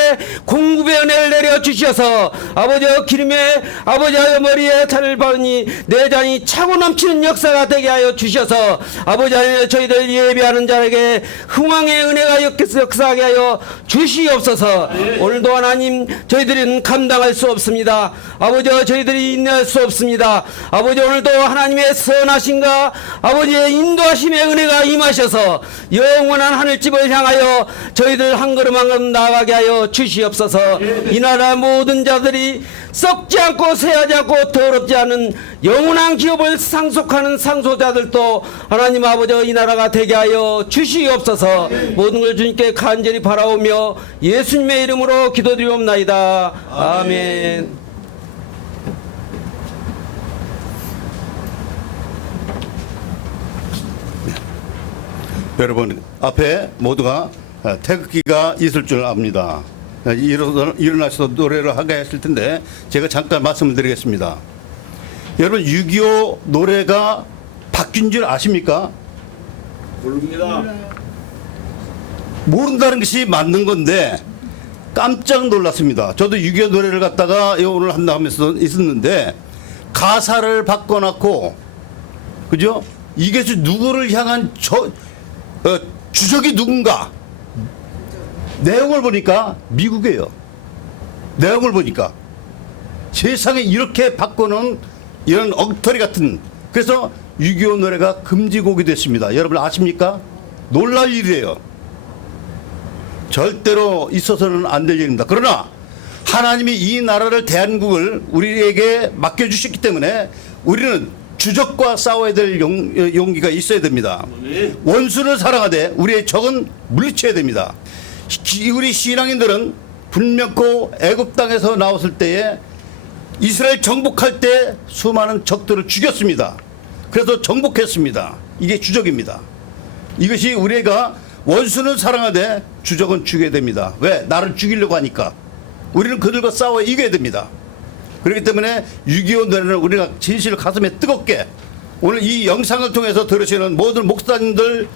공급의 은혜를 내려 주셔서 아버지 기름에 아버지 머리에 차를 바르니 내 잔이 차고 넘치는 역사가 되게 하여 주셔서 아버지 저희들 예배하는 자에게 흥왕의 은혜가 역사하게 하여 주시옵소서. 오늘도 하나님 저희들은 감당할 수 없습니다. 아버지, 저희들이 인내할 수 없습니다. 아버지, 오늘도 하나님의 선하심과 아버지의 인도하심의 은혜가 임하셔서 영원한 하늘집을 향하여 저희들 한 걸음 한 걸음 나아가게 하여 주시옵소서. 이 나라 모든 자들이 썩지 않고 새하지 않고 더럽지 않은 영원한 기업을 상속하는 상속자들도 하나님 아버지 이 나라가 되게 하여 주시옵소서. 모든 걸 주님께 간절히 바라오며 예수님의 이름으로 기도드리옵나이다. 아멘. 여러분, 앞에 모두가 태극기가 있을 줄 압니다. 일어나셔서 노래를 하게 했을 텐데 제가 잠깐 말씀을 드리겠습니다. 여러분, 6.25 노래가 바뀐 줄 아십니까? 모릅니다. 모른다는 것이 맞는 건데 깜짝 놀랐습니다. 저도 6.25 노래를 갖다가 오늘 한다 하면서 있었는데 가사를 바꿔놨고, 그죠? 이게 누구를 향한 주적이 누군가? 내용을 보니까 미국이에요. 내용을 보니까 세상에 이렇게 바꿔놓은 이런 엉터리 같은, 그래서 6.25 노래가 금지곡이 됐습니다. 여러분 아십니까? 놀랄 일이에요. 절대로 있어서는 안 될 일입니다. 그러나 하나님이 이 나라를, 대한민국을 우리에게 맡겨주셨기 때문에 우리는 주적과 싸워야 될 용기가 있어야 됩니다. 원수를 사랑하되 우리의 적은 물리쳐야 됩니다. 우리 신앙인들은 불멸코 애굽 땅에서 나왔을 때에 이스라엘 정복할 때 수많은 적들을 죽였습니다. 그래서 정복했습니다. 이게 주적입니다. 이것이 우리가 원수는 사랑하되 주적은 죽여야 됩니다. 왜? 나를 죽이려고 하니까. 우리는 그들과 싸워 이겨야 됩니다. 그렇기 때문에 6.25 노래는 우리가 진실 가슴에 뜨겁게 오늘 이 영상을 통해서 들으시는 모든 목사님들,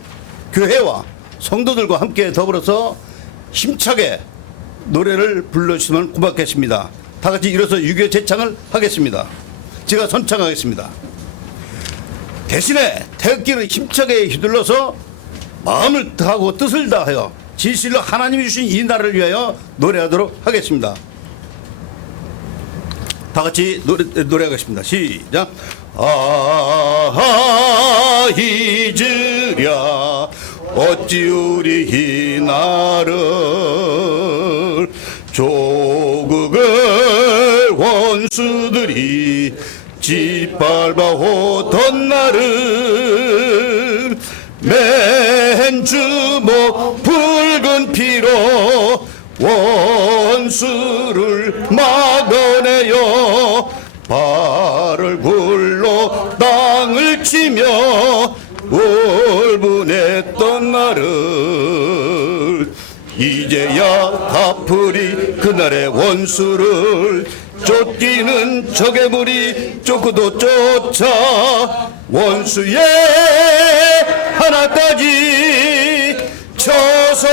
교회와 성도들과 함께 더불어서 힘차게 노래를 불러주시면 고맙겠습니다. 다 같이 일어서 6.25 제창을 하겠습니다. 제가 선창하겠습니다. 대신에 태극기를 힘차게 휘둘러서 마음을 다하고 뜻을 다하여 진실로 하나님이 주신 이 나라를 위하여 노래하도록 하겠습니다. 다 같이 노래하겠습니다. 시작. 잊으랴 어찌 우리 이 나를 조국을 원수들이 짓밟아오던 날을 맨 주먹 붉은 피로 원수를 막아내요 발을 굴러 땅을 치며 울분했던 날을 이제야 갚으리 그날의 원수를 쫓기는 적의 무리 쫓고도 쫓아 원수의 하나까지 쳐서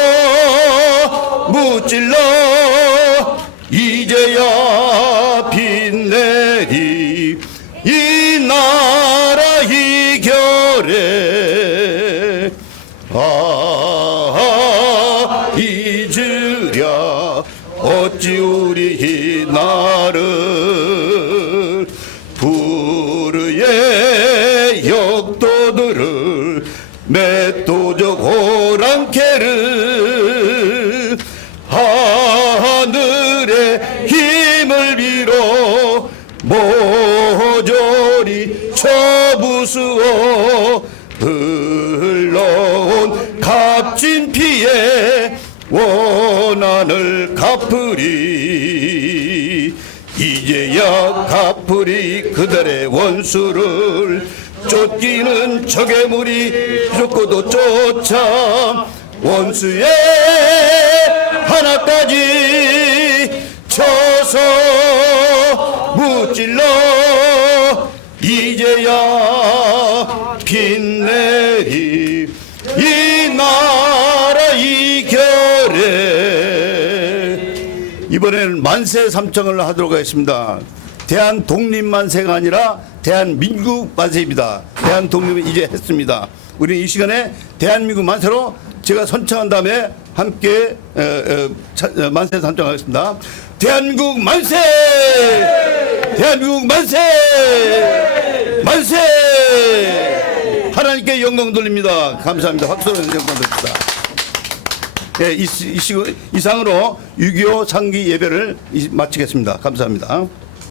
무찔러 이제야 빛내리 이 나라 이겨래 잊으랴 어찌 우리 이 나를 불의의 역도들을 맷도적 호랑캐를 하늘의 힘을 빌어 모조리 쳐부수어 흘러온 값진 피에 원한을 갚으리 이제야 갚으리 그들의 원수를 쫓기는 적의 무리 쫓고도 쫓아 원수의 하나까지 쳐서 무찔러 이제야 빛내리 이 나라 이겨래. 이번에는 만세 삼창을 하도록 하겠습니다. 대한 독립 만세가 아니라 대한민국 만세입니다. 대한 독립은 이제 했습니다. 우리는 이 시간에 대한민국 만세로 제가 선창한 다음에 함께 만세 삼창하겠습니다. 대한민국 만세! 대한민국 만세! 만세! 하나님께 영광 돌립니다. 감사합니다. 박수로 영광 돌립니다. 네, 이상으로 6.25 상기 예배를 마치겠습니다. 감사합니다.